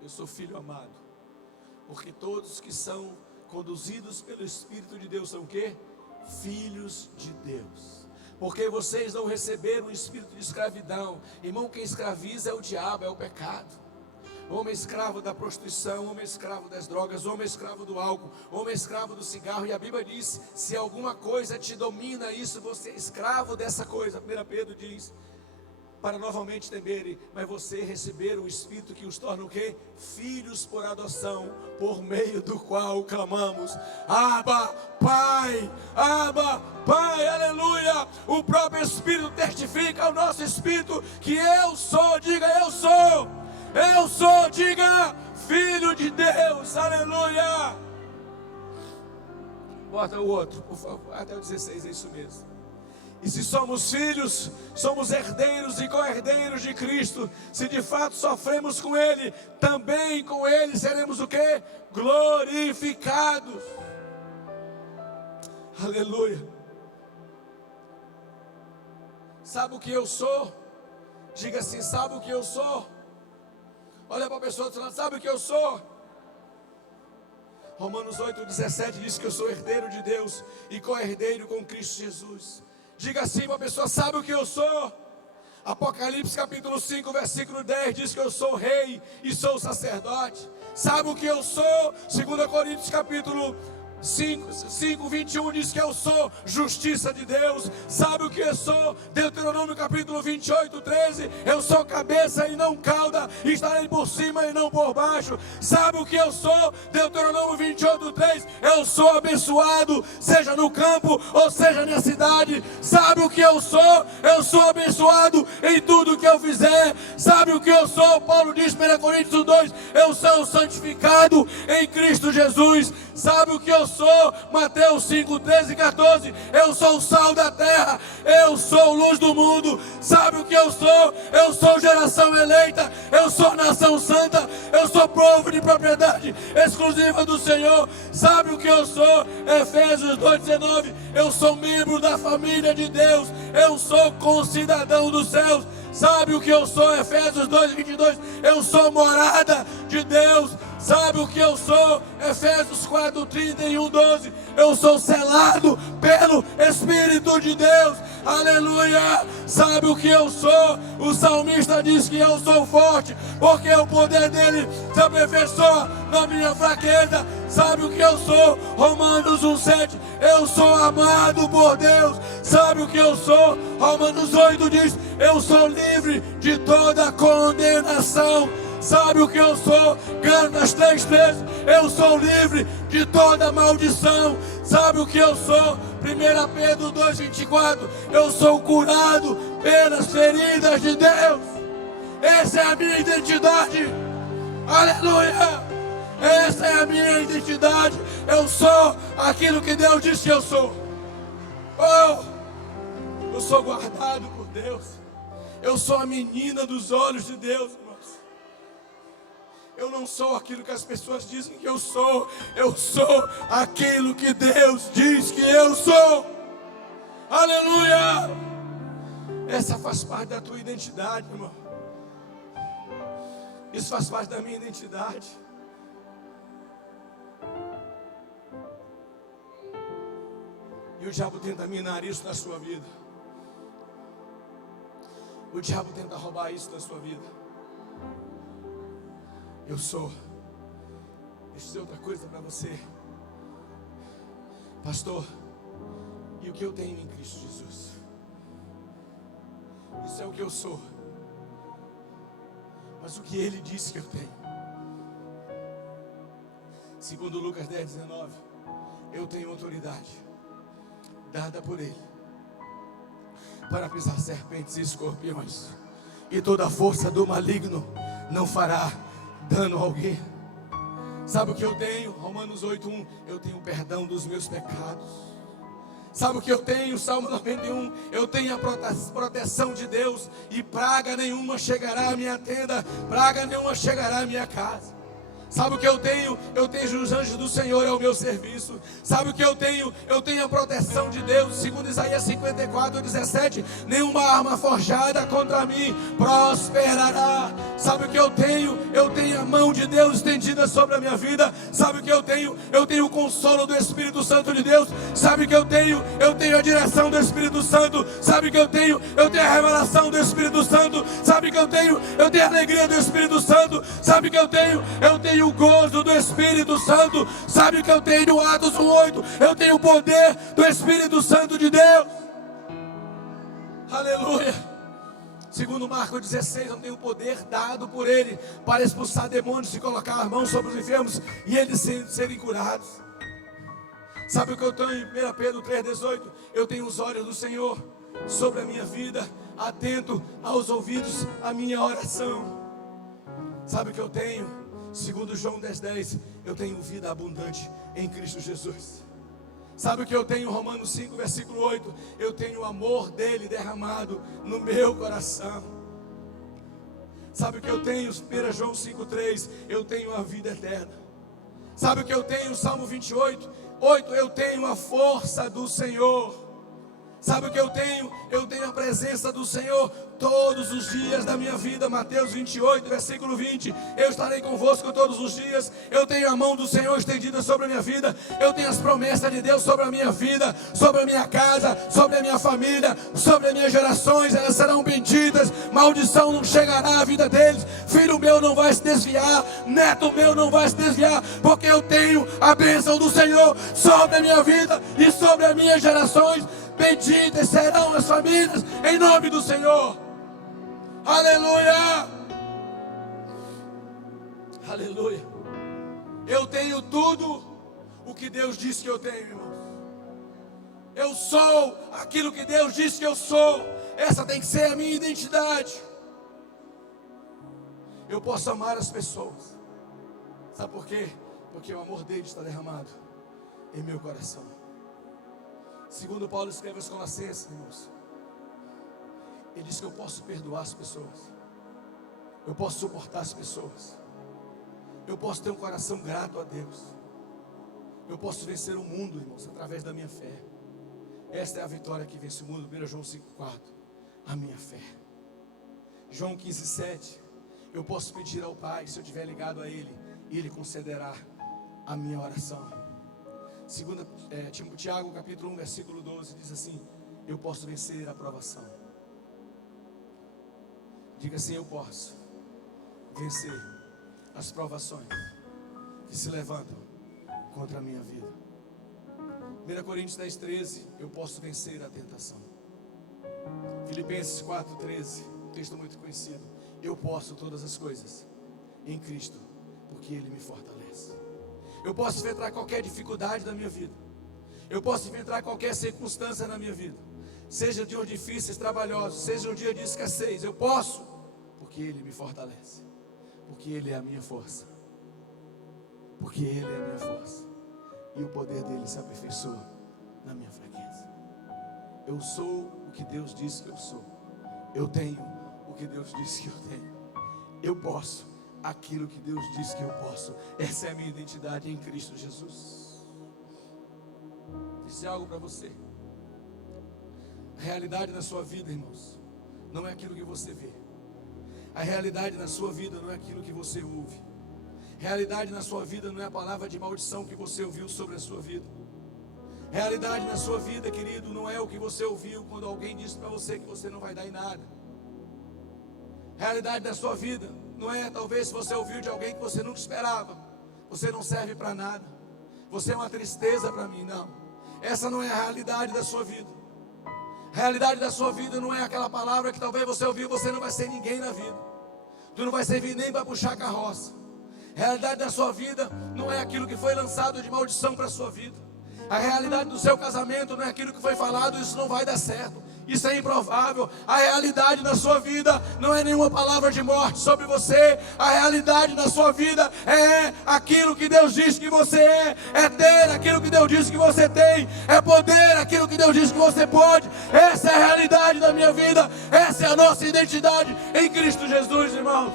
Eu sou filho amado, porque todos que são conduzidos pelo Espírito de Deus são o quê? Filhos de Deus. Porque vocês não receberam o espírito de escravidão. Irmão, quem escraviza é o diabo, é o pecado. Homem escravo da prostituição, homem escravo das drogas, homem escravo do álcool, homem escravo do cigarro. E a Bíblia diz, se alguma coisa te domina isso, você é escravo dessa coisa. 1 Pedro diz, para novamente temerem, mas você receber o Espírito que os torna o quê? Filhos por adoção, por meio do qual clamamos, Abba, Pai, Abba, Pai, aleluia. O próprio Espírito testifica ao nosso Espírito que eu sou, diga eu sou, diga filho de Deus, aleluia. Bota o outro, por favor, até o 16, é isso mesmo. E se somos filhos, somos herdeiros e co-herdeiros de Cristo. Se de fato sofremos com Ele, também com Ele seremos o quê? Glorificados. Aleluia. Sabe o que eu sou? Diga assim, sabe o que eu sou? Olha para a pessoa falando, sabe o que eu sou? Romanos 8,17 diz que eu sou herdeiro de Deus e co-herdeiro com Cristo Jesus. Diga assim para a pessoa, sabe o que eu sou? Apocalipse capítulo 5, versículo 10 diz que eu sou rei e sou sacerdote. Sabe o que eu sou? 2 Coríntios capítulo 5, 21 diz que eu sou justiça de Deus. Sabe o que eu sou? Deuteronômio capítulo 28, 13, eu sou cabeça e não cauda, estarei por cima e não por baixo. Sabe o que eu sou? Deuteronômio 28, 3, eu sou abençoado, seja no campo ou seja na cidade. Sabe o que eu sou? Eu sou abençoado em tudo que eu fizer. Sabe o que eu sou? Paulo diz em 1 Coríntios 2, eu sou santificado em Cristo Jesus. Sabe o que eu sou? Mateus 5, 13 e 14. Eu sou o sal da terra. Eu sou luz do mundo. Sabe o que eu sou? Eu sou geração eleita. Eu sou nação santa. Eu sou povo de propriedade exclusiva do Senhor. Sabe o que eu sou? Efésios 2,19. Eu sou membro da família de Deus. Eu sou concidadão dos céus. Sabe o que eu sou? Efésios 2,22. Eu sou morada de Deus. Sabe o que eu sou? Efésios 4, 31, 12. Eu sou selado pelo Espírito de Deus. Aleluia. Sabe o que eu sou? O salmista diz que eu sou forte, porque o poder dele se aperfeiçoa na minha fraqueza. Sabe o que eu sou? Romanos 1,7. Eu sou amado por Deus. Sabe o que eu sou? Romanos 8 diz, eu sou livre de toda condenação. Sabe o que eu sou? Gálatas 3,13. Eu sou livre de toda maldição. Sabe o que eu sou? 1 Pedro 2,24. Eu sou curado pelas feridas de Deus. Essa é a minha identidade. Aleluia. Essa é a minha identidade. Eu sou aquilo que Deus disse que eu sou. Oh, eu sou guardado por Deus. Eu sou a menina dos olhos de Deus, irmãos. Eu não sou aquilo que as pessoas dizem que eu sou. Eu sou aquilo que Deus diz que eu sou. Aleluia! Essa faz parte da tua identidade, irmão. Isso faz parte da minha identidade. E o diabo tenta minar isso na sua vida. O diabo tenta roubar isso da sua vida. Eu sou. Deixa eu dizer outra coisa para você. Pastor, e o que eu tenho em Cristo Jesus? Isso é o que eu sou. Mas o que Ele disse que eu tenho? Segundo Lucas 10:19, eu tenho autoridade dada por Ele para pisar serpentes e escorpiões, e toda a força do maligno não fará dano a alguém. Sabe o que eu tenho? Romanos 8:1, eu tenho perdão dos meus pecados. Sabe o que eu tenho? Salmo 91, eu tenho a proteção de Deus, e praga nenhuma chegará à minha tenda, praga nenhuma chegará à minha casa. Sabe o que eu tenho? Eu tenho os anjos do Senhor ao meu serviço. Sabe o que eu tenho? Eu tenho a proteção de Deus. Segundo Isaías 54:17, nenhuma arma forjada contra mim prosperará. Sabe o que eu tenho? Eu tenho a mão de Deus estendida sobre a minha vida. Sabe o que eu tenho? Eu tenho o consolo do Espírito Santo de Deus. Sabe o que eu tenho? Eu tenho a direção do Espírito Santo. Sabe o que eu tenho? Eu tenho a revelação do Espírito Santo. Sabe o que eu tenho? Eu tenho a alegria do Espírito Santo. Sabe o que eu tenho? Eu tenho o gozo do Espírito Santo. Sabe o que eu tenho? Atos 1:8, eu tenho o poder do Espírito Santo de Deus. Aleluia. Segundo Marcos 16, eu tenho o poder dado por Ele para expulsar demônios e colocar as mãos sobre os enfermos e eles serem curados. Sabe o que eu tenho em 1 Pedro 3:18? Eu tenho os olhos do Senhor sobre a minha vida, atento aos ouvidos à minha oração. Sabe o que eu tenho? Segundo João 10:10, eu tenho vida abundante em Cristo Jesus. Sabe o que eu tenho? Romanos 5:8, eu tenho o amor dele derramado no meu coração. Sabe o que eu tenho? 1 João 5:3, eu tenho a vida eterna. Sabe o que eu tenho? Salmo 28:8, eu tenho a força do Senhor. Sabe o que eu tenho? Eu tenho a presença do Senhor todos os dias da minha vida. Mateus 28:20, eu estarei convosco todos os dias. Eu tenho a mão do Senhor estendida sobre a minha vida. Eu tenho as promessas de Deus sobre a minha vida, sobre a minha casa, sobre a minha família, sobre as minhas gerações. Elas serão benditas, maldição não chegará à vida deles. Filho meu não vai se desviar, neto meu não vai se desviar, porque eu tenho a bênção do Senhor sobre a minha vida e sobre as minhas gerações. Benditas serão as famílias em nome do Senhor. Aleluia. Aleluia. Eu tenho tudo o que Deus disse que eu tenho, irmãos. Eu sou aquilo que Deus disse que eu sou. Essa tem que ser a minha identidade. Eu posso amar as pessoas. Sabe por quê? Porque o amor dele está derramado em meu coração. Segundo Paulo escreve aos Colossenses, irmãos, ele diz que eu posso perdoar as pessoas, eu posso suportar as pessoas, eu posso ter um coração grato a Deus, eu posso vencer o mundo, irmãos, através da minha fé. Esta é a vitória que vence o mundo. 1 João 5:4, a minha fé. João 15:7, eu posso pedir ao Pai, se eu estiver ligado a Ele, e Ele concederá a minha oração. Segundo Tiago capítulo 1:12 diz assim: eu posso vencer a provação. Diga assim: eu posso vencer as provações que se levantam contra a minha vida. 1 Coríntios 10:13, eu posso vencer a tentação. Filipenses 4:13, um texto muito conhecido: eu posso todas as coisas em Cristo, porque Ele me fortalece. Eu posso enfrentar qualquer dificuldade da minha vida. Eu posso enfrentar qualquer circunstância na minha vida. Seja dias difíceis, trabalhosos, seja um dia de escassez. Eu posso, porque Ele me fortalece. Porque Ele é a minha força. Porque Ele é a minha força. E o poder dele se aperfeiçoa na minha fraqueza. Eu sou o que Deus disse que eu sou. Eu tenho o que Deus disse que eu tenho. Eu posso aquilo que Deus disse que eu posso. Essa é a minha identidade em Cristo Jesus. Vou dizer algo para você. A realidade na sua vida, irmãos, não é aquilo que você vê. A realidade na sua vida não é aquilo que você ouve. A realidade na sua vida não é a palavra de maldição que você ouviu sobre a sua vida. A realidade na sua vida, querido, não é o que você ouviu quando alguém disse para você que você não vai dar em nada. A realidade da sua vida não é, talvez, se você ouviu de alguém que você nunca esperava. Você não serve para nada. Você é uma tristeza para mim, não. Essa não é a realidade da sua vida. A realidade da sua vida não é aquela palavra que talvez você ouviu, você não vai ser ninguém na vida. Tu não vai servir nem para puxar carroça. A realidade da sua vida não é aquilo que foi lançado de maldição para a sua vida. A realidade do seu casamento não é aquilo que foi falado, isso não vai dar certo. Isso é improvável. A realidade da sua vida não é nenhuma palavra de morte sobre você. A realidade da sua vida é aquilo que Deus diz que você é ter aquilo que Deus diz que você tem, é poder aquilo que Deus diz que você pode. Essa é a realidade da minha vida. Essa é a nossa identidade em Cristo Jesus, irmãos.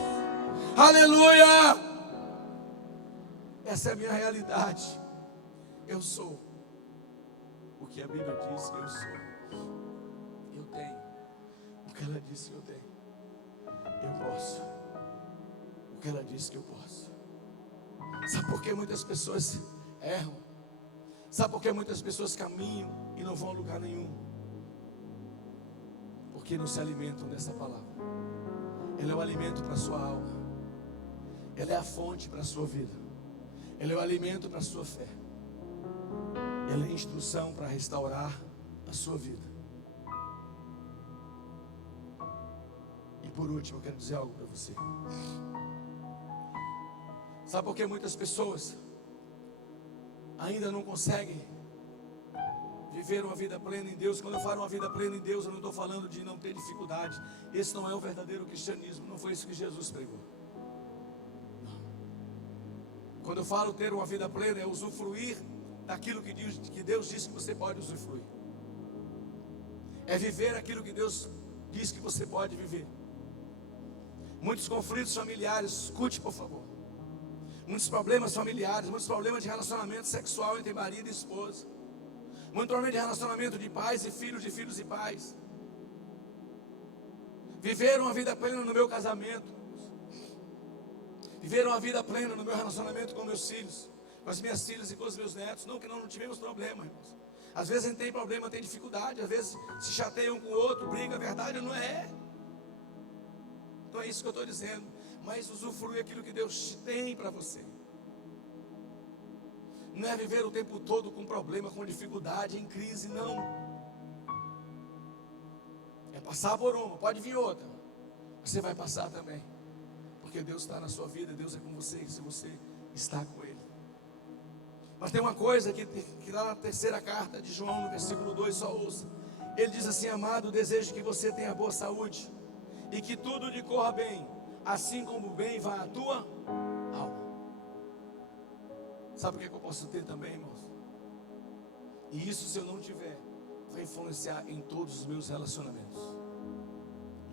Aleluia! Essa é a minha realidade. Eu sou o que a Bíblia diz que eu sou. Eu tenho o que ela disse que eu tenho. Eu posso o que ela disse que eu posso. Sabe por que muitas pessoas erram? Sabe por que muitas pessoas caminham e não vão a lugar nenhum? Porque não se alimentam dessa palavra. Ela é o alimento para a sua alma. Ela é a fonte para a sua vida. Ela é o alimento para a sua fé. Ela é a instrução para restaurar a sua vida. E por último, eu quero dizer algo para você. Sabe por que muitas pessoas ainda não conseguem viver uma vida plena em Deus? Quando eu falo uma vida plena em Deus, eu não estou falando de não ter dificuldade. Esse não é o verdadeiro cristianismo. Não foi isso que Jesus pregou. Não. Quando eu falo ter uma vida plena, é usufruir daquilo que Deus disse que você pode usufruir. É viver aquilo que Deus diz que você pode viver. Muitos conflitos familiares, escute por favor. Muitos problemas familiares, muitos problemas de relacionamento sexual entre marido e esposa. Muito problema de relacionamento de pais e filhos, de filhos e pais. Viver uma vida plena no meu casamento. Viver uma vida plena no meu relacionamento com meus filhos, com as minhas filhas e com os meus netos. Não que não tivemos problema, irmãos. Às vezes a gente tem problema, tem dificuldade. Às vezes se chateia um com o outro, briga, a verdade não é. Não é isso que eu estou dizendo. Mas usufrui aquilo que Deus tem para você. Não é viver o tempo todo com problema, com dificuldade, em crise, não. É passar por uma, pode vir outra. Você vai passar também. Porque Deus está na sua vida, Deus é com você, se você está com Ele. Mas tem uma coisa que lá na terceira carta de João, no versículo 2, só ouça. Ele diz assim: amado, desejo que você tenha boa saúde e que tudo lhe corra bem, assim como bem vai a tua alma. Sabe o que eu posso ter também, irmãos? E isso, se eu não tiver, vai influenciar em todos os meus relacionamentos.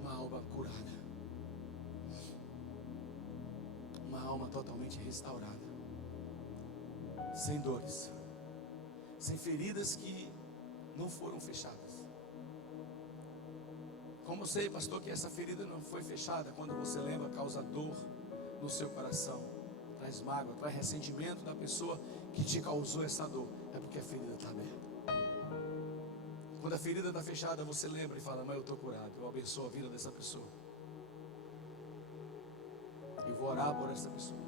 Uma alma curada. Uma alma totalmente restaurada. Sem dores. Sem feridas que não foram fechadas. Como eu sei, pastor, que essa ferida não foi fechada? Quando você lembra, causa dor no seu coração, traz mágoa, traz ressentimento da pessoa que te causou essa dor. É porque a ferida está aberta. Quando a ferida está fechada, você lembra e fala: mas eu estou curado, eu abençoo a vida dessa pessoa. Eu vou orar por essa pessoa.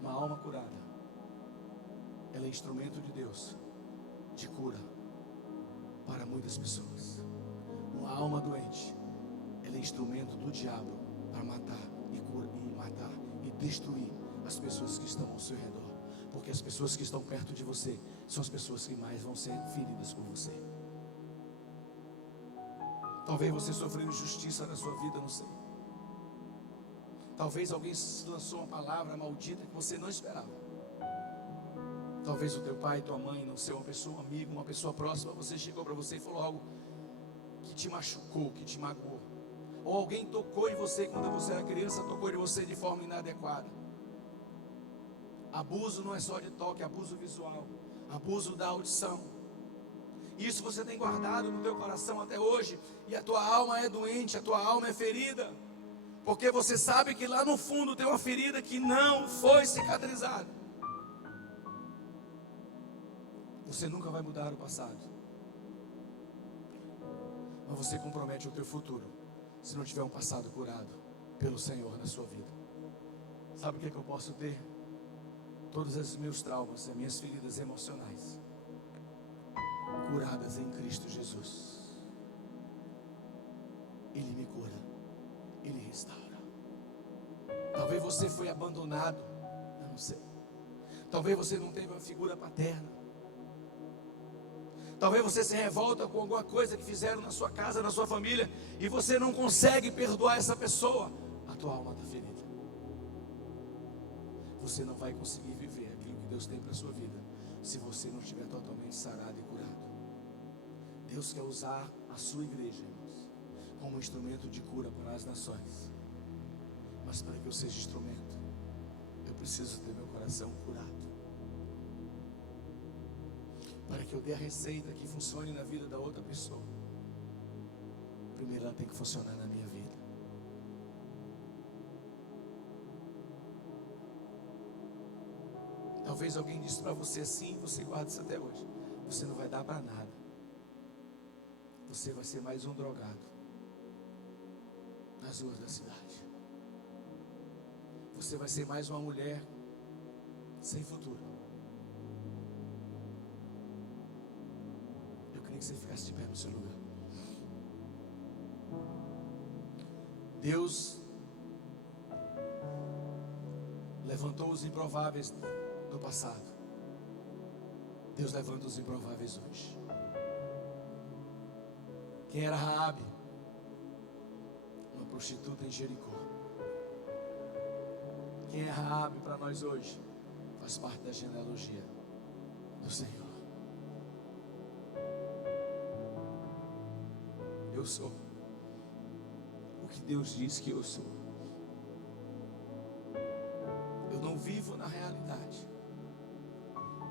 Uma alma curada, ela é instrumento de Deus, de cura para muitas pessoas. Uma alma doente, ela é instrumento do diabo para matar e destruir as pessoas que estão ao seu redor. Porque as pessoas que estão perto de você são as pessoas que mais vão ser feridas por você. Talvez você sofreu injustiça na sua vida, não sei. Talvez alguém lançou uma palavra maldita que você não esperava. Talvez o teu pai, tua mãe não seja uma pessoa, um amigo, uma pessoa próxima. Você chegou para você e falou algo que te machucou, que te magoou. Ou alguém tocou em você quando você era criança, tocou em você de forma inadequada. Abuso não é só de toque, abuso visual, abuso da audição. Isso você tem guardado no teu coração até hoje, e a tua alma é doente, a tua alma é ferida, porque você sabe que lá no fundo tem uma ferida que não foi cicatrizada. Você nunca vai mudar o passado, mas você compromete o teu futuro se não tiver um passado curado pelo Senhor na sua vida. Sabe o que eu posso ter? Todos esses meus traumas, as minhas feridas emocionais curadas em Cristo Jesus. Ele me cura, Ele restaura. Talvez você foi abandonado, eu não sei. Talvez você não teve uma figura paterna. Talvez você se revolta com alguma coisa que fizeram na sua casa, na sua família, e você não consegue perdoar essa pessoa. A tua alma está ferida. Você não vai conseguir viver aquilo que Deus tem para a sua vida se você não estiver totalmente sarado e curado. Deus quer usar a sua igreja, irmãos, como um instrumento de cura para as nações. Mas para que eu seja instrumento, eu preciso ter meu coração curado. Para que eu dê a receita que funcione na vida da outra pessoa, primeiro ela tem que funcionar na minha vida. Talvez alguém disse para você assim, você guarda isso até hoje: você não vai dar para nada, você vai ser mais um drogado nas ruas da cidade, você vai ser mais uma mulher sem futuro. Eu queria que você ficasse de pé no seu lugar. Deus levantou os improváveis do passado. Deus levanta os improváveis hoje. Quem era Raabe? Uma prostituta em Jericó. Quem é Raabe para nós hoje? Faz parte da genealogia do Senhor. Eu sou o que Deus diz que eu sou. Eu não vivo na realidade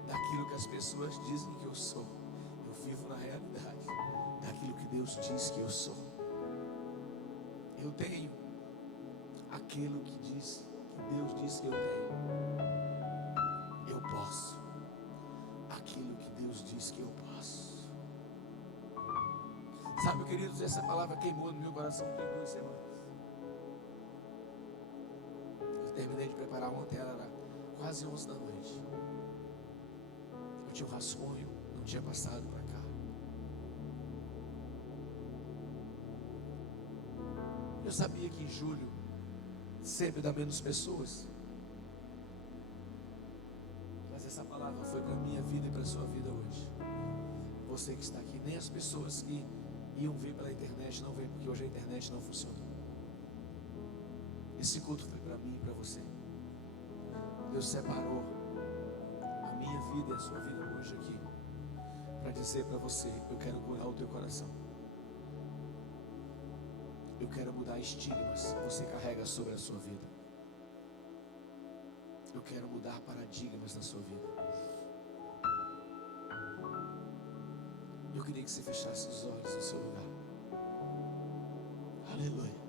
daquilo que as pessoas dizem que eu sou. Eu vivo na realidade daquilo que Deus diz que eu sou. Eu tenho aquilo que Deus diz que eu tenho. Eu posso aquilo que Deus diz que eu posso. Sabe, queridos, essa palavra queimou no meu coração tem 2 semanas. Eu terminei de preparar ontem, era quase 11 da noite. Eu tinha um rascunho, não tinha passado para cá. Eu sabia que em julho sempre dá menos pessoas, mas essa palavra foi para a minha vida e para a sua vida hoje. Você que está aqui, nem as pessoas que iam vir pela internet não vêm, porque hoje a internet não funciona. Esse culto foi para mim e para você. Deus separou a minha vida e a sua vida hoje aqui para dizer para você: eu quero curar o teu coração. Eu quero mudar estigmas que você carrega sobre a sua vida. Eu quero mudar paradigmas na sua vida. Eu queria que você fechasse os olhos no seu lugar. Aleluia.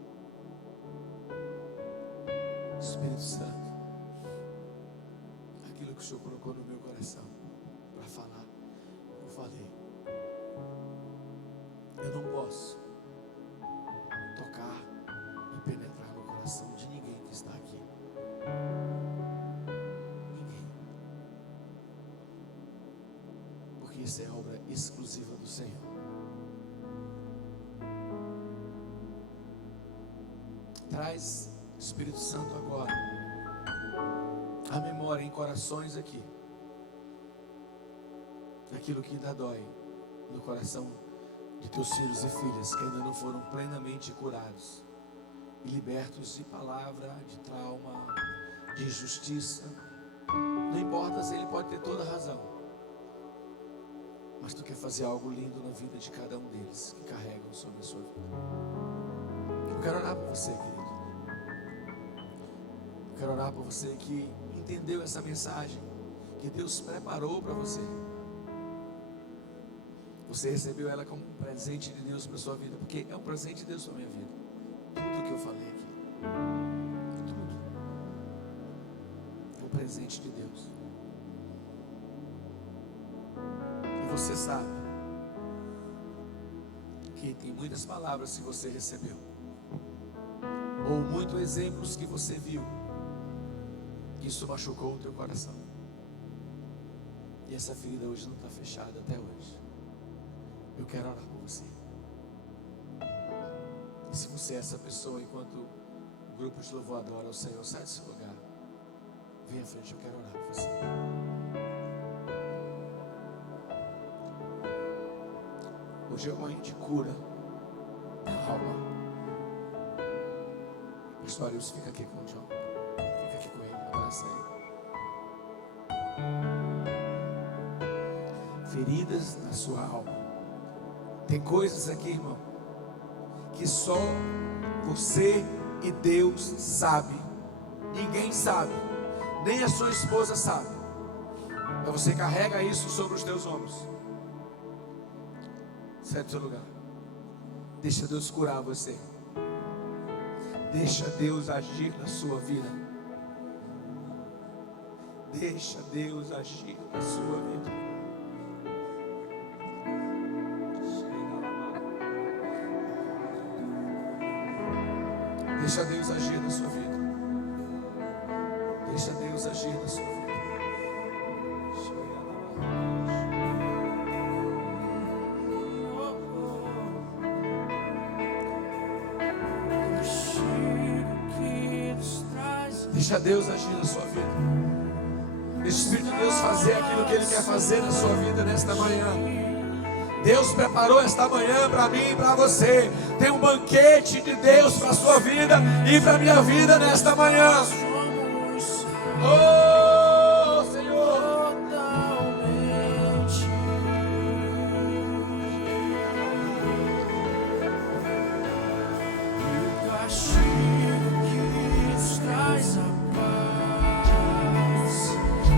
Espírito Santo, aquilo que o Senhor colocou no meu coração para falar, eu falei. Eu não posso tocar e penetrar no coração de ninguém que está aqui. Ninguém. Porque isso é obra exclusiva do Senhor. Traz, Espírito Santo, agora a memória em corações aqui daquilo que ainda dói no coração de teus filhos e filhas que ainda não foram plenamente curados e libertos de palavra, de trauma, de injustiça, Não importa se ele pode ter toda a razão, mas tu quer fazer algo lindo na vida de cada um deles que carregam sobre a sua vida. Eu quero orar por você, querido. Eu quero orar por você que entendeu essa mensagem que Deus preparou para você. Você recebeu ela como um presente de Deus para a sua vida, porque é um presente de Deus para a minha vida. Tudo que eu falei aqui, tudo é um presente de Deus. E você sabe que tem muitas palavras que você recebeu, ou muitos exemplos que você viu, isso machucou o teu coração. E essa ferida hoje não está fechada até hoje. Eu quero orar por você. E se você é essa pessoa, enquanto o grupo de louvor adora ao Senhor, sai desse lugar, vem à frente, eu quero orar por você. Hoje é uma de cura da alma. Pastor Arius, fica aqui com o John. Fica aqui com ele, abraça ele. Feridas na sua alma. Tem coisas aqui, irmão, que só você e Deus sabe. Ninguém sabe, nem a sua esposa sabe. Mas você carrega isso sobre os teus ombros. Sai do seu lugar. Deixa Deus curar você. Deixa Deus agir na sua vida. Deixa Deus agir na sua vida. Deixa Deus agir na sua vida. Deixa Deus agir na sua vida. Deixa Deus agir na sua vida. Deixa o Espírito de Deus fazer aquilo que Ele quer fazer na sua vida nesta manhã. Deus preparou esta manhã para mim e para você. Tem um banquete de Deus para a sua vida e para a minha vida nesta manhã. Oh, Senhor. O castigo que nos traz a paz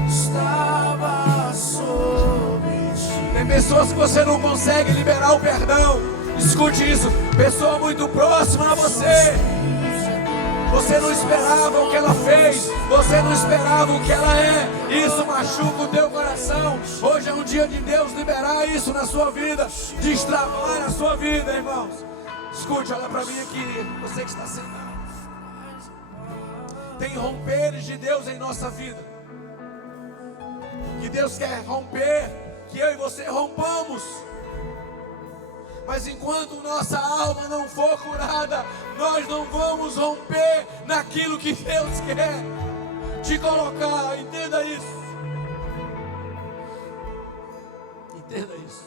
estava sobre ti. Tem pessoas que você não consegue liberar o perdão. Escute isso. Pessoa muito próxima a você. Você não esperava o que ela fez. Você não esperava o que ela é. Isso machuca o teu coração. Hoje é um dia de Deus liberar isso na sua vida. Destravar a sua vida, irmãos. Escute, olha para mim aqui. Você que está sentado. Tem romperes de Deus em nossa vida. Que Deus quer romper. Que eu e você rompamos. Mas enquanto nossa alma não for curada, nós não vamos romper naquilo que Deus quer te colocar. Entenda isso. Entenda isso.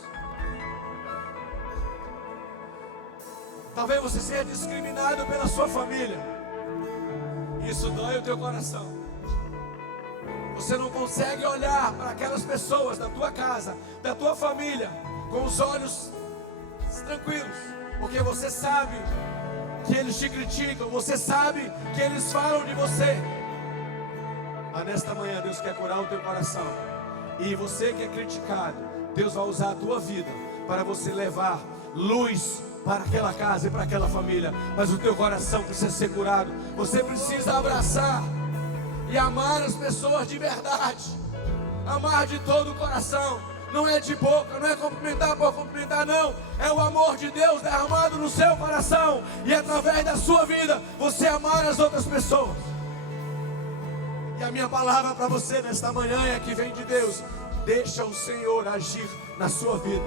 Talvez você seja discriminado pela sua família. Isso dói o teu coração. Você não consegue olhar para aquelas pessoas da tua casa, da tua família, com os olhos tranquilos, porque você sabe que eles te criticam, você sabe que eles falam de você. Mas nesta manhã Deus quer curar o teu coração. E você que é criticado, Deus vai usar a tua vida para você levar luz para aquela casa e para aquela família. Mas o teu coração precisa ser curado. Você precisa abraçar e amar as pessoas de verdade. Amar de todo o coração. Não é de boca, não é cumprimentar por cumprimentar, não. É o amor de Deus derramado no seu coração. E através da sua vida, você amar as outras pessoas. E a minha palavra para você nesta manhã é que vem de Deus. Deixa o Senhor agir na sua vida.